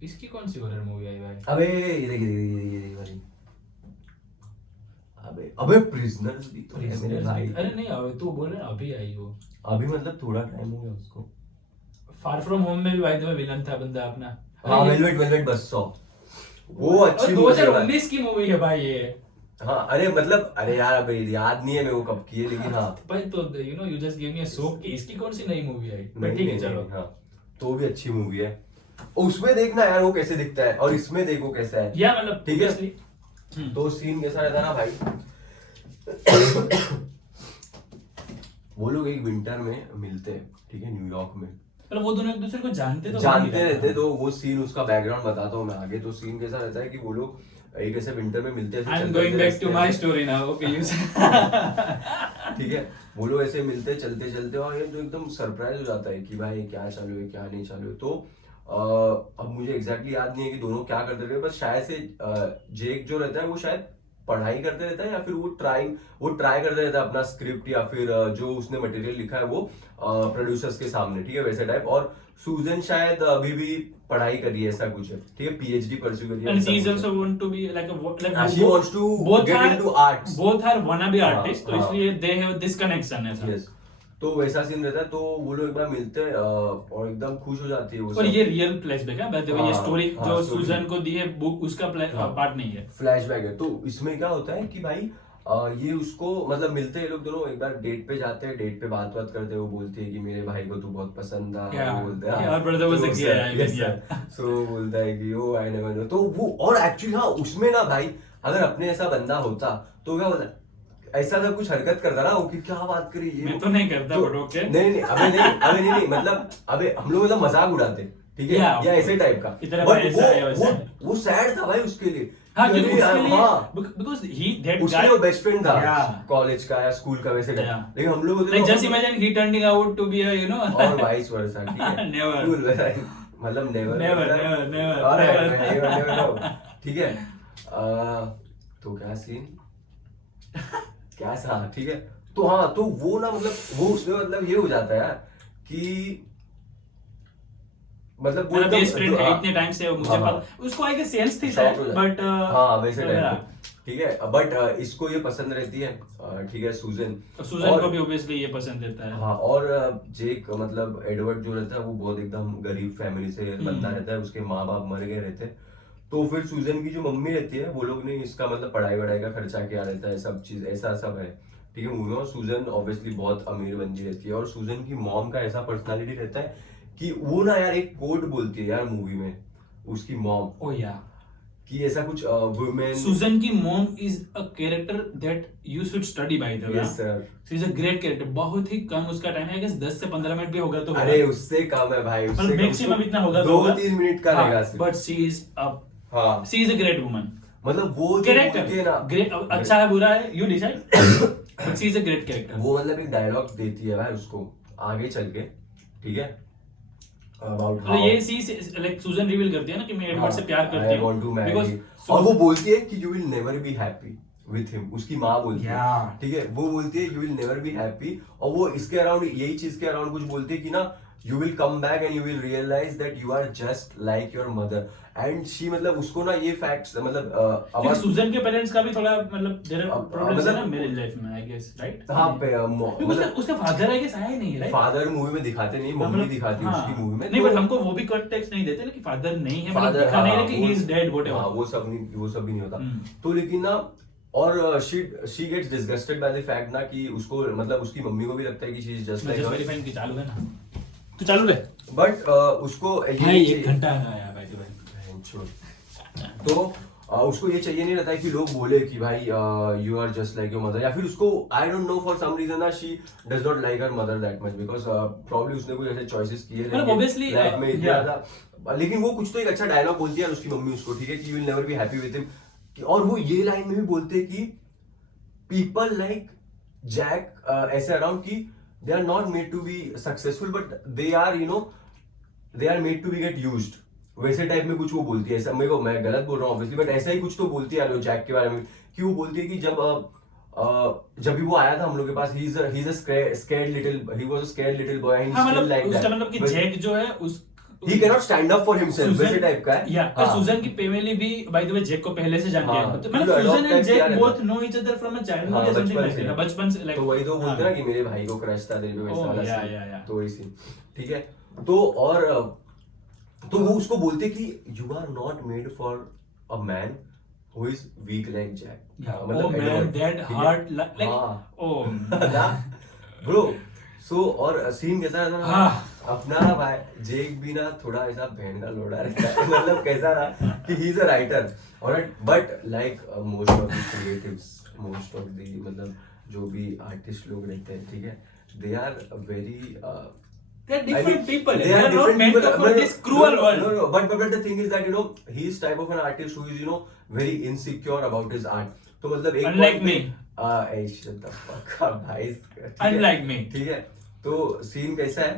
इसकी कौन सी हॉरर मूवी आई भाई? अबे ये देख ये वाली, अबे प्रिजनर्स भी तो है मेरे भाई। अरे नहीं अभी तू बोल रहा है अभी आई वो, अभी मतलब थोड़ा टाइम हो गया उसको। फार फ्रॉम होम में भी भाई तुम्हें विलन था बंदा अपना। हाँ वेलवेट बस्सो, वो अच्छी मूवी है भाई। 2019 की मूवी है भाई ये। हाँ अरे मतलब अरे यार अबे याद नहीं है मेरे को कब की है, लेकिन हाँ भाई तो you know you just give me a soak कि इसकी कौन सी नई मूवी आई, नहीं, ठीक है नहीं, चलो। नहीं, हाँ तो भी अच्छी मूवी है। उसमें देखना यार वो कैसे दिखता है और इसमें देखो कैसा है, या मतलब ठीक है। obviously, तो सीन कैसा रहता है ना भाई, वो लोग एक विंटर में मिलते हैं, ठीक है, न्यूयॉर्क में, मतलब वो दोनों एक दूसरे को जानते तो जानते रहते। तो वो सीन उसका बैकग्राउंड बताता हूँ मैं आगे। तो सीन कैसा रहता है कि वो लोग एक ऐसे विंटर में मिलते हैं, I am going back to my story now, okay you ठीक है। वो लोग ऐसे मिलते चलते चलते और ये तो एकदम सरप्राइज हो जाता है कि भाई क्या चालू है क्या नहीं चालू है। तो अब मुझे एग्जैक्टली याद नहीं है कि दोनों क्या करते थे, बस शायद से जेक जो रहता है वो शायद पढ़ाई करते रहता है या फिर वो ट्राई करते रहता है अपना स्क्रिप्ट या फिर जो उसने मटेरियल लिखा है वो प्रोड्यूसर्स के सामने, ठीक है, वैसे टाइप। और सूजन शायद अभी भी पढ़ाई कर रही है, ऐसा कुछ है, ठीक है, पीएचडी परस्यू कर रही है। and she is also want to be like she wants to get into arts. both are wannabe artists, तो हाँ। इसलिए they have this connection ऐसा। Yes. तो वैसा सीन रहता है। तो वो लोग एक बार मिलते हैं और एकदम खुश हो जाती है वो और ये रियल फ्लैशबैक है बाय द वे, ये हाँ, स्टोरी हाँ, जो story। सुजन को दी है बुक उसका पार्ट नहीं है। फ्लैशबैक है। तो इसमें क्या होता है कि भाई ये उसको मतलब मिलते हैं लोग दोनों, एक बार डेट पे जाते हैं, डेट पे बात करते हैं, वो बोलती है कि मेरे भाई को तू बहुत पसंद था, Yeah. वो बोलते हैं Yeah, our brother was a gay, I mean, सो बोलता है कि वो आई नेवर नो। तो वो और एक्चुअली हाँ उसमें ना भाई अगर अपने ऐसा बंदा होता तो क्या होता, ऐसा सब कुछ हरकत करता ना वो कि क्या बात करी ये, मैं तो नहीं करता तो- but okay। नहीं अबे नहीं मतलब अबे हम लोग मतलब मजाक उड़ाते, ठीक है, Yeah, या ऐसे टाइप का। इतना But ऐसा है वैसा। वो सैड था भाई उसके लिए। हाँ कि क्योंकि अरे उसके लिए हाँ, because he that उसके guy लिए वो बेस्ट फ्रेंड था Yeah. कॉलेज का या स्कूल का वैसे का। Yeah. लेकिन हम लोग होते like तो just imagine he turning out to be a you know और वाइस वर्सा, ठीक है Never. Cool, वैसा ही। मतलब never ठीक है। तो क्या सीन क्या सा ठीक है। तो हाँ, तो वो ना मतलब वो उसमें मतलब ये हो जाता है यार कि मतलब वो मेरा एकदम बेस्ट फ्रेंड है हाँ, इतने टाइम से, मुझे हाँ, हाँ। पता उसको आई गेस सेंस थी शॉक शायद, हो जाता बट हाँ वैसे टाइप पे ठीक है। बट इसको ये पसंद रहती है ठीक है सूजन। सूजन को भी ऑब्वियसली ये पसंद रहता है। हाँ और जेक मतलब एडवर्ड जो रहता है वो बहुत एकदम गरीब फैमिली से बंदा रहता है, उसके माँ बाप मर गए रहते हैं। तो फिर सूजन की जो मम्मी रहती है वो लोग ने इसका मतलब पढ़ाई वढ़ाई का खर्चा किया रहता है, सब चीज ऐसा सब है ठीक है मूवी में। और सूजन ऑब्वियसली बहुत अमीर बंदी रहती है और सूजन की मॉम का ऐसा पर्सनालिटी रहता है कि वो ना यार एक कोट बोलती है यार मूवी में उसकी मॉम ओ या कि ऐसा कुछ वुमेन। Susan की mom is a character that you should study by the way. Yes sir. She is a great character. बहुत ही कम उसका टाइम है, I guess 10 से 15 मिनट भी होगा तो होगा। अरे उससे कम है भाई, उससे मतलब कम मैक्सिमम तो इतना होगा तो होगा। 2-3 मिनट का रहेगा सिर्फ। But she is a हाँ she is a great woman. मतलब वो जो Character बोलती है ना great, अच्छा है बुरा है you decide. But she is a great character. वो मतलब एक डायलॉग देती है भाई उसको आगे चल के ठीक है अबाउट तो ये सी लाइक सूजन रिवील करती है ना कि मैं एडवर्ड से प्यार करती हूँ बिकॉज़ और वो बोलती है कि you will never be happy with him, उसकी माँ बोलती है Yeah. ठीक है। वो बोलती है you will never be happy और वो इसके अराउंड यही चीज के अराउंड कुछ बोलती है कि ना you will come back and you will realize that you are just like your mother and she मतलब उसको ना ये फैक्ट्स मतलब क्योंकि सूजन के पेरेंट्स का भी थोड़ा मतलब देयर आर प्रॉब्लम्स है ना मतलब- मैरिज लाइफ में आई गेस राइट। हाँ मतलब उसका फादर आई गेस आया ही नहीं राइट। फादर मूवी में दिखाते नहीं, मम्मी दिखाती है उसकी मूवी में। नहीं तो- बट हमको वो भी कॉन्टेक्स्ट नहीं देते ना कि फादर नहीं है, मतलब फादर दिखा नहीं रहा कि ही इज डेड हाँ व्हाटएवर। वो सब भी नहीं होता। तो लेकिन ना और she gets disgusted by the fact ना कि उसको मतलब उसकी मम्मी को भी लगता है कि शी इज जस्ट मैं जस्ट लाइक वेरीफाइंग की चालू है ना, तो चालू रहे बट उसको भाई 1 घंटा आया भाई तो तो उसको ये चाहिए नहीं रहता है कि लोग बोले कि भाई you are just like your mother, या फिर उसको I don't know for some reason she does not like her mother that much because probably उसने कुछ ऐसे चॉइसेस किए मतलब obviously, लाइफ में इतना yeah. ज्यादा। लेकिन वो कुछ तो एक अच्छा डायलॉग बोलती है उसकी मम्मी उसको ठीक है कि you will never be happy with him. और वो ये लाइन में भी बोलते हैं कि पीपल लाइक जैक ऐसे अराउंड कि they are not made to be successful but they are you know they are made to be get used, वैसे टाइप में कुछ वो बोलती है। ऐसा मेरे को, मैं गलत बोल रहा हूँ ऑब्वियसली बट ऐसा ही कुछ तो बोलती है जैक के बारे में कि वो बोलती है कि जब भी वो आया था हम लोग के पास he is a scared little boy and हाँ स्टिल मतलब लाइक उसका दैट मतलब कि जैक जो है उस he can not stand up for himself, वैसे टाइप का है। या पर सूजन की फैमिली भी बाय द वे जैक को पहले से जानती है, हाँ, मतलब Susan and Jack both know each other from a childhood या समथिंग लाइक दैट, बचपन से लाइक तो वही तो बोलते ना कि मेरे भाई को क्रश था तेरे पे वैसा वाला सीन, तो वही सीन ठीक है। तो और तो वो उसको बोलते कि you are not made for a man who is weak like Jack, मतलब man that hurt like oh bro. So और सीन कैसा था हाँ। अपना भाई जेक भी ना थोड़ा ऐसा बहन का लोड़ा रहता है मतलब कैसा ना कि ही इज अ राइटर और but like most of the creatives, most of the मतलब जो भी आर्टिस्ट लोग रहते हैं ठीक है, they are very they are different people, they are not different meant people, for this cruel world. no, but the thing is that you know he is type of an artist who is you know very insecure about his art. तो मतलब एक Unlike me. shut the fuck up भाई, Unlike me. ठीक है। तो scene कैसा है,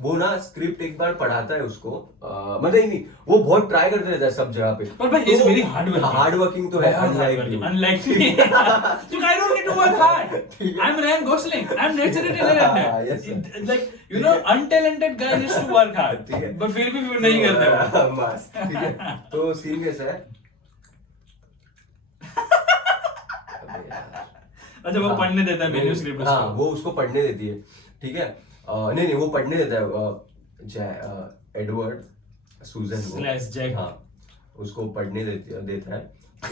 वो ना स्क्रिप्ट एक बार पढ़ाता है उसको मतलब नहीं वो बहुत ट्राई करते रहता है सब जगह पे, पर भाई इज वेरी हार्ड वर्किंग तो है unlike me so I don't need to work hard. I'm Ryan Gosling. I'm naturally talented. Yes, like you know untalented guy needs to work hard. ठीक है। but फिर भी वो नहीं करते वो। बस ठीक है। तो सीन कैसा है अच्छा वो पढ़ने देता है मैन्युस्क्रिप्ट हाँ उसको। वो उसको पढ़ने देती है ठीक है। नहीं वो पढ़ने देता है एडवर्ड सूजन Slash Jack. हाँ उसको पढ़ने देता है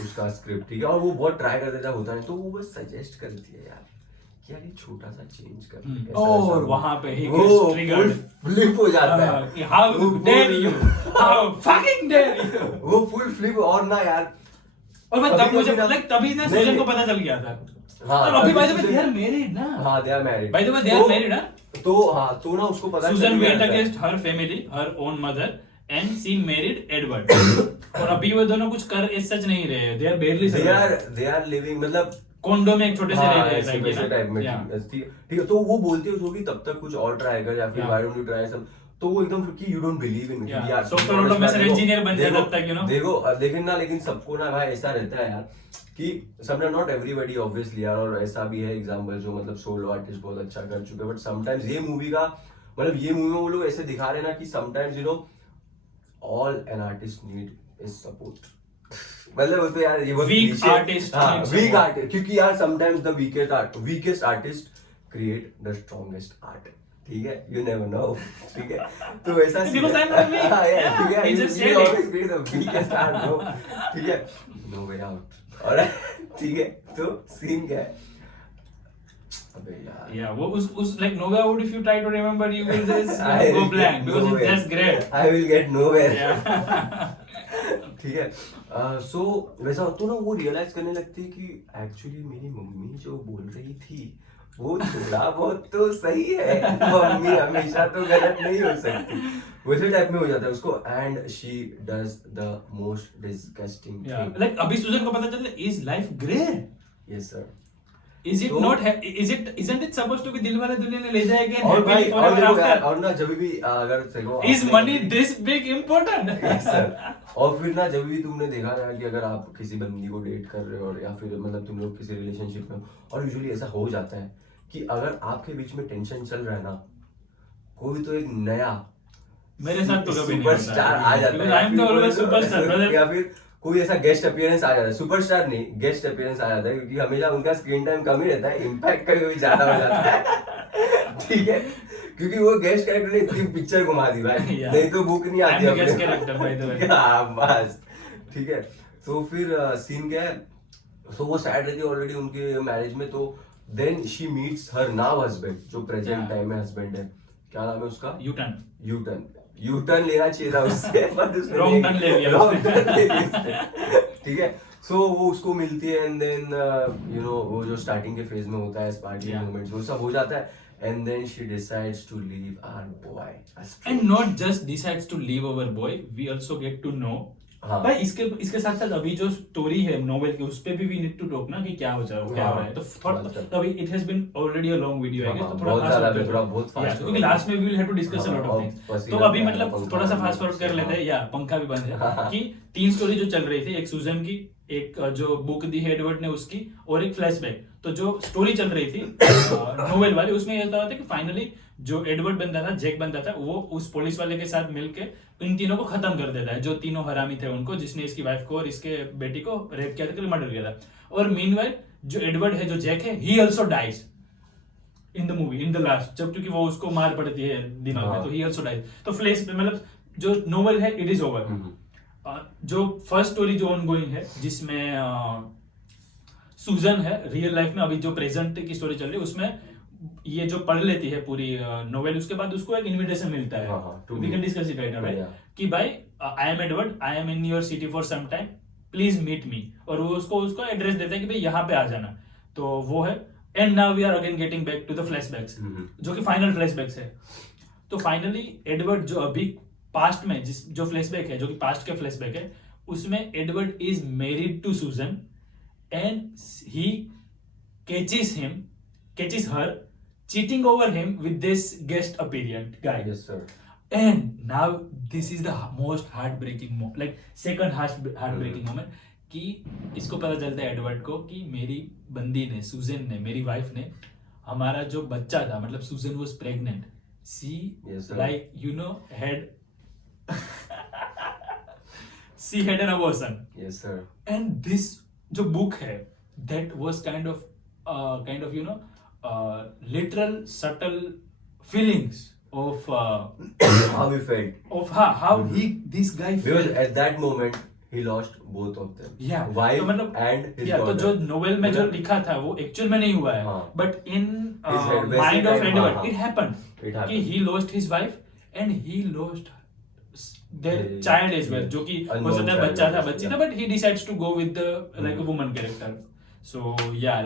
उसका स्क्रिप्ट ठीक है। और वो बहुत ट्राई कर देता होता है तो वो बस सजेस्ट करती है यार कि यार ये छोटा सा चेंज कर और वहां पे ही वो gets triggered. फ्लिप हो जाता है कि how dare you, how fucking dare you. वो फुल फ्लिप। और ना यार और मैं तब अभी मुझे ना- लाइक तभी ना नहीं, सूजन नहीं। को पता चल गया था। हाँ, और अभी तभी बाय द वे सूजन- दे आर मैरिड ना। हाँ they are married. By the way, they are married, ना? तो हाँ तो ना उसको पता Susan चल went जाता है। against her family, her own mother, and she married Edward. और अभी वो दोनों कुछ कर इस सच नहीं रहे। They are barely surviving. they are living मतलब कोंडो में एक छोटे से रह हाँ, रहे हैं ऐसे like वैसे ये ना? टाइप में Yeah. ठीक है। तो वो बोलती है उसको कि तब तक कुछ और ट्राई कर या फिर Yeah. why don't you try some। तो वो एकदम कि you don't believe in Yeah. यार Software automation engineer बन जाए तब तक, you know. देखो लेकिन ना, लेकिन सबको ना भाई ऐसा रहता है यार कि समटाइम, नॉट एवरीबॉडी ऑब्वियसली यार, और ऐसा भी है एग्जांपल जो मतलब सोलो आर्टिस्ट बहुत अच्छा कर चुके हैं, बट समटाइम्स ये मूवी का मतलब ये मूवी में वो लोग ऐसे दिखा रहे हैं ना कि sometimes you know all an artist need is support. मतलब वो तो यार ये बहुत Weak cliche- artist हाँ, needs weak support. artist, क्योंकि यार sometimes the weakest artist create the strongest art, ठीक है, यू नेवर नो, ठीक है, तो वैसा Because I'm not weak. Yeah, ठीक है, he you just said it. always create the weakest art, bro, ठीक है, no way out, alright, ठीक है, तो सीन क्या है, अबे यार, Yeah, वो उस like no way out, if you try to remember you will just I go will blank get because nowhere. it's just great. I will get nowhere. Yeah. ठीक है, सो वैसा तो ना वो रियलाइज करने लगती है कि एक्चुअली मेरी मम्मी जो बोल रही थी वो थोड़ा बहुत तो सही है, मम्मी हमेशा तो गलत नहीं हो सकती, वैसे टाइप में हो जाता है उसको, and she does the most disgusting Yeah. Thing. Like अभी सुजन को पता चलता है is life grey? Yes sir. Is it So- not? Isn't it supposed to be Dilwale Dulhania ले जाएंगे और भाई happily और forever देखो यार, after? और ना जब भी अगर देखो Is आपने money कभी- this big important? Yes, sir. और फिर ना जब भी तुमने देखा ना कि अगर आप किसी बंदी को डेट कर रहे हो और या फिर मतलब तुम लोग किसी रिलेशनशिप में हो, और यूजुअली ऐसा हो जाता है कि अगर आपके बीच में टेंशन चल रहा है ना, कोई तो एक नया मेरे साथ तो कभी नहीं सुपरस्टार होता है। आ जाता Because है, I am the always superstar, brother. या फिर कोई ऐसा गेस्ट अपीयरेंस आ जाता है, सुपरस्टार नहीं गेस्ट अपीयरेंस आ जाता है, क्योंकि हमेशा उनका स्क्रीन टाइम कम ही रहता है, इम्पैक्ट कभी कभी ज्यादा हो जाता है, ठीक है, क्योंकि वो गेस्ट कैरेक्टर ने इतनी पिक्चर घुमा दी भाई, Yeah. नहीं तो बुक नहीं आती I'm the guest अपने- character, by the way. हाँ, बस ठीक है, तो फिर सीन क्या है, तो वो सैड रहती है ऑलरेडी उनके मैरिज में, तो then she meets her now husband, जो प्रेजेंट Yeah. टाइम में हस्बैंड है, क्या नाम है उसका, U-turn. यू टर्न लेना चाहिए था उससे, बट उसने Wrong turn ले लिया Wrong उसने। turn ले लिया उसने। ठीक है, सो वो उसको मिलती है, एंड देन यू नो वो जो स्टार्टिंग के फेज में होता है स्पार्किंग Yeah. मोमेंट्स वो सब हो जाता है, and then she decides to leave our boy, And not just decides to leave our boy, we also get to know. हाँ। भाई इसके साथ साथ अभी जो स्टोरी है नोवेल की, उस पे भी we need to talk ना कि क्या हो जा क्या हो रहा है, तो थोड़ा मतलब- तो अभी it has been already a long video, I guess, हाँ, तो थोड़ा बहुत fast ज्यादा forward थोड़ा करते बहुत हैं। fast Yeah, क्योंकि forward। लास्ट में we will have to discuss a lot of हाँ, things. पसीना तो अभी आता है, मतलब पंखा थोड़ा सा भी फास्ट फॉरवर्ड कर लेते हैं, या पंखा भी बंद है कि 3 स्टोरी जो चल रही थी, एक सूजन की, एक जो बुक दी है एडवर्ड ने उसकी, और एक फ्लैशबैक। तो जो स्टोरी चल रही थी नोवेल वाली, उसमें ये होता था कि फाइनली जो एडवर्ड बनता था, जैक बनता था, वो उस पुलिस वाले के साथ मिलके इन तीनों को खत्म कर देता है, जो तीनों हरामी थे उनको, जिसने इसकी वाइफ को और इसके बेटी को रेप किया था, मर्डर किया था। और मीनवाइल जो एडवर्ड है, जो जैक है, he also dies in the movie, in the last, जब क्योंकि वो उसको मार पड़ती है दिमाग में, तो ही ऑल्सो डाइज। तो फ्लैश मतलब जो नोवेल है इट इज ओवर। जो फर्स्ट स्टोरी जो ऑनगोइंग है, जिसमें सूजन है रियल लाइफ में, अभी जो प्रेजेंट की स्टोरी चल रही है, उसमें ये जो पढ़ लेती है पूरी नोवेल, उसके बाद उसको एक इनविटेशन मिलता है, we can discuss it right now, right, कि भाई I am Edward, I am in your city for some time, please meet me, और वो उसको एड्रेस देता है कि भाई यहाँ पे आ जाना, तो वो है। And now we are again getting back to the flashbacks, जो कि फाइनल फ्लैशबैक्स है। तो फाइनली एडवर्ड जो अभी पास्ट में जो फ्लैशबैक है, जो कि पास्ट का फ्लैशबैक है, उसमें एडवर्ड इज मैरिड टू सूजन and he catches her cheating over him with this guest appearance guy. Yes, sir. And now this is the most heartbreaking moment, like second heartbreaking moment, कि इसको पता चलता है Edward को कि मेरी बंदी ने, सूजन ने, मेरी वाइफ ने, हमारा जो बच्चा था, मतलब Susan was pregnant, she like you know had she had an abortion. Yes, sir. And this जो बुक है, that was kind of you know literal subtle feelings of How he felt. of how this guy Because felt. at that moment he lost both of them. Yeah. Wife तो मतलब and his तो daughter. जो novel में जो मतलब- लिखा था वो एक्चुअल में नहीं हुआ है, हाँ. बट इन His head, वैसे माइंड ऑफ time, एडवर्ड हाँ, इट हैपेंड It happened. कि he lost his wife and he lost their Yeah. child as well, जो कि हो Unknown सकता है child, बच्चा था, obviously, बच्ची था, yeah. but he decides to go with the like a woman character. So yeah,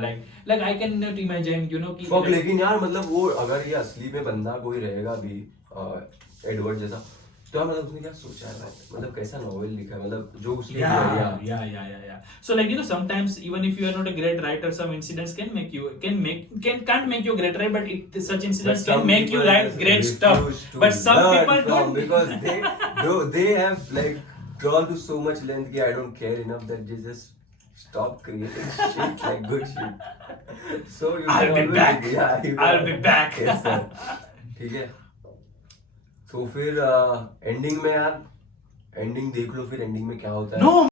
like I cannot imagine, you know, कि Fuck, like- लेकिन यार मतलब वो अगर ये असली में बंदा कोई रहेगा भी एडवर्ड जैसा, तो मतलब उसने क्या सोचा है भाई, मतलब कैसा नॉवेल लिखा है, मतलब जो उसने Yeah. So like sometimes even if you are not a great writer, some incidents can make you can't make you a great writer, but such incidents can make you write great stuff. But some people don't because they have like drawn to so much length that I don't care enough that they just stop creating shit like good shit. So you I'll can be always back. I'll be back. Yes sir. ठीक है, तो फिर ending में यार, ending देख लो फिर ending में क्या होता है. No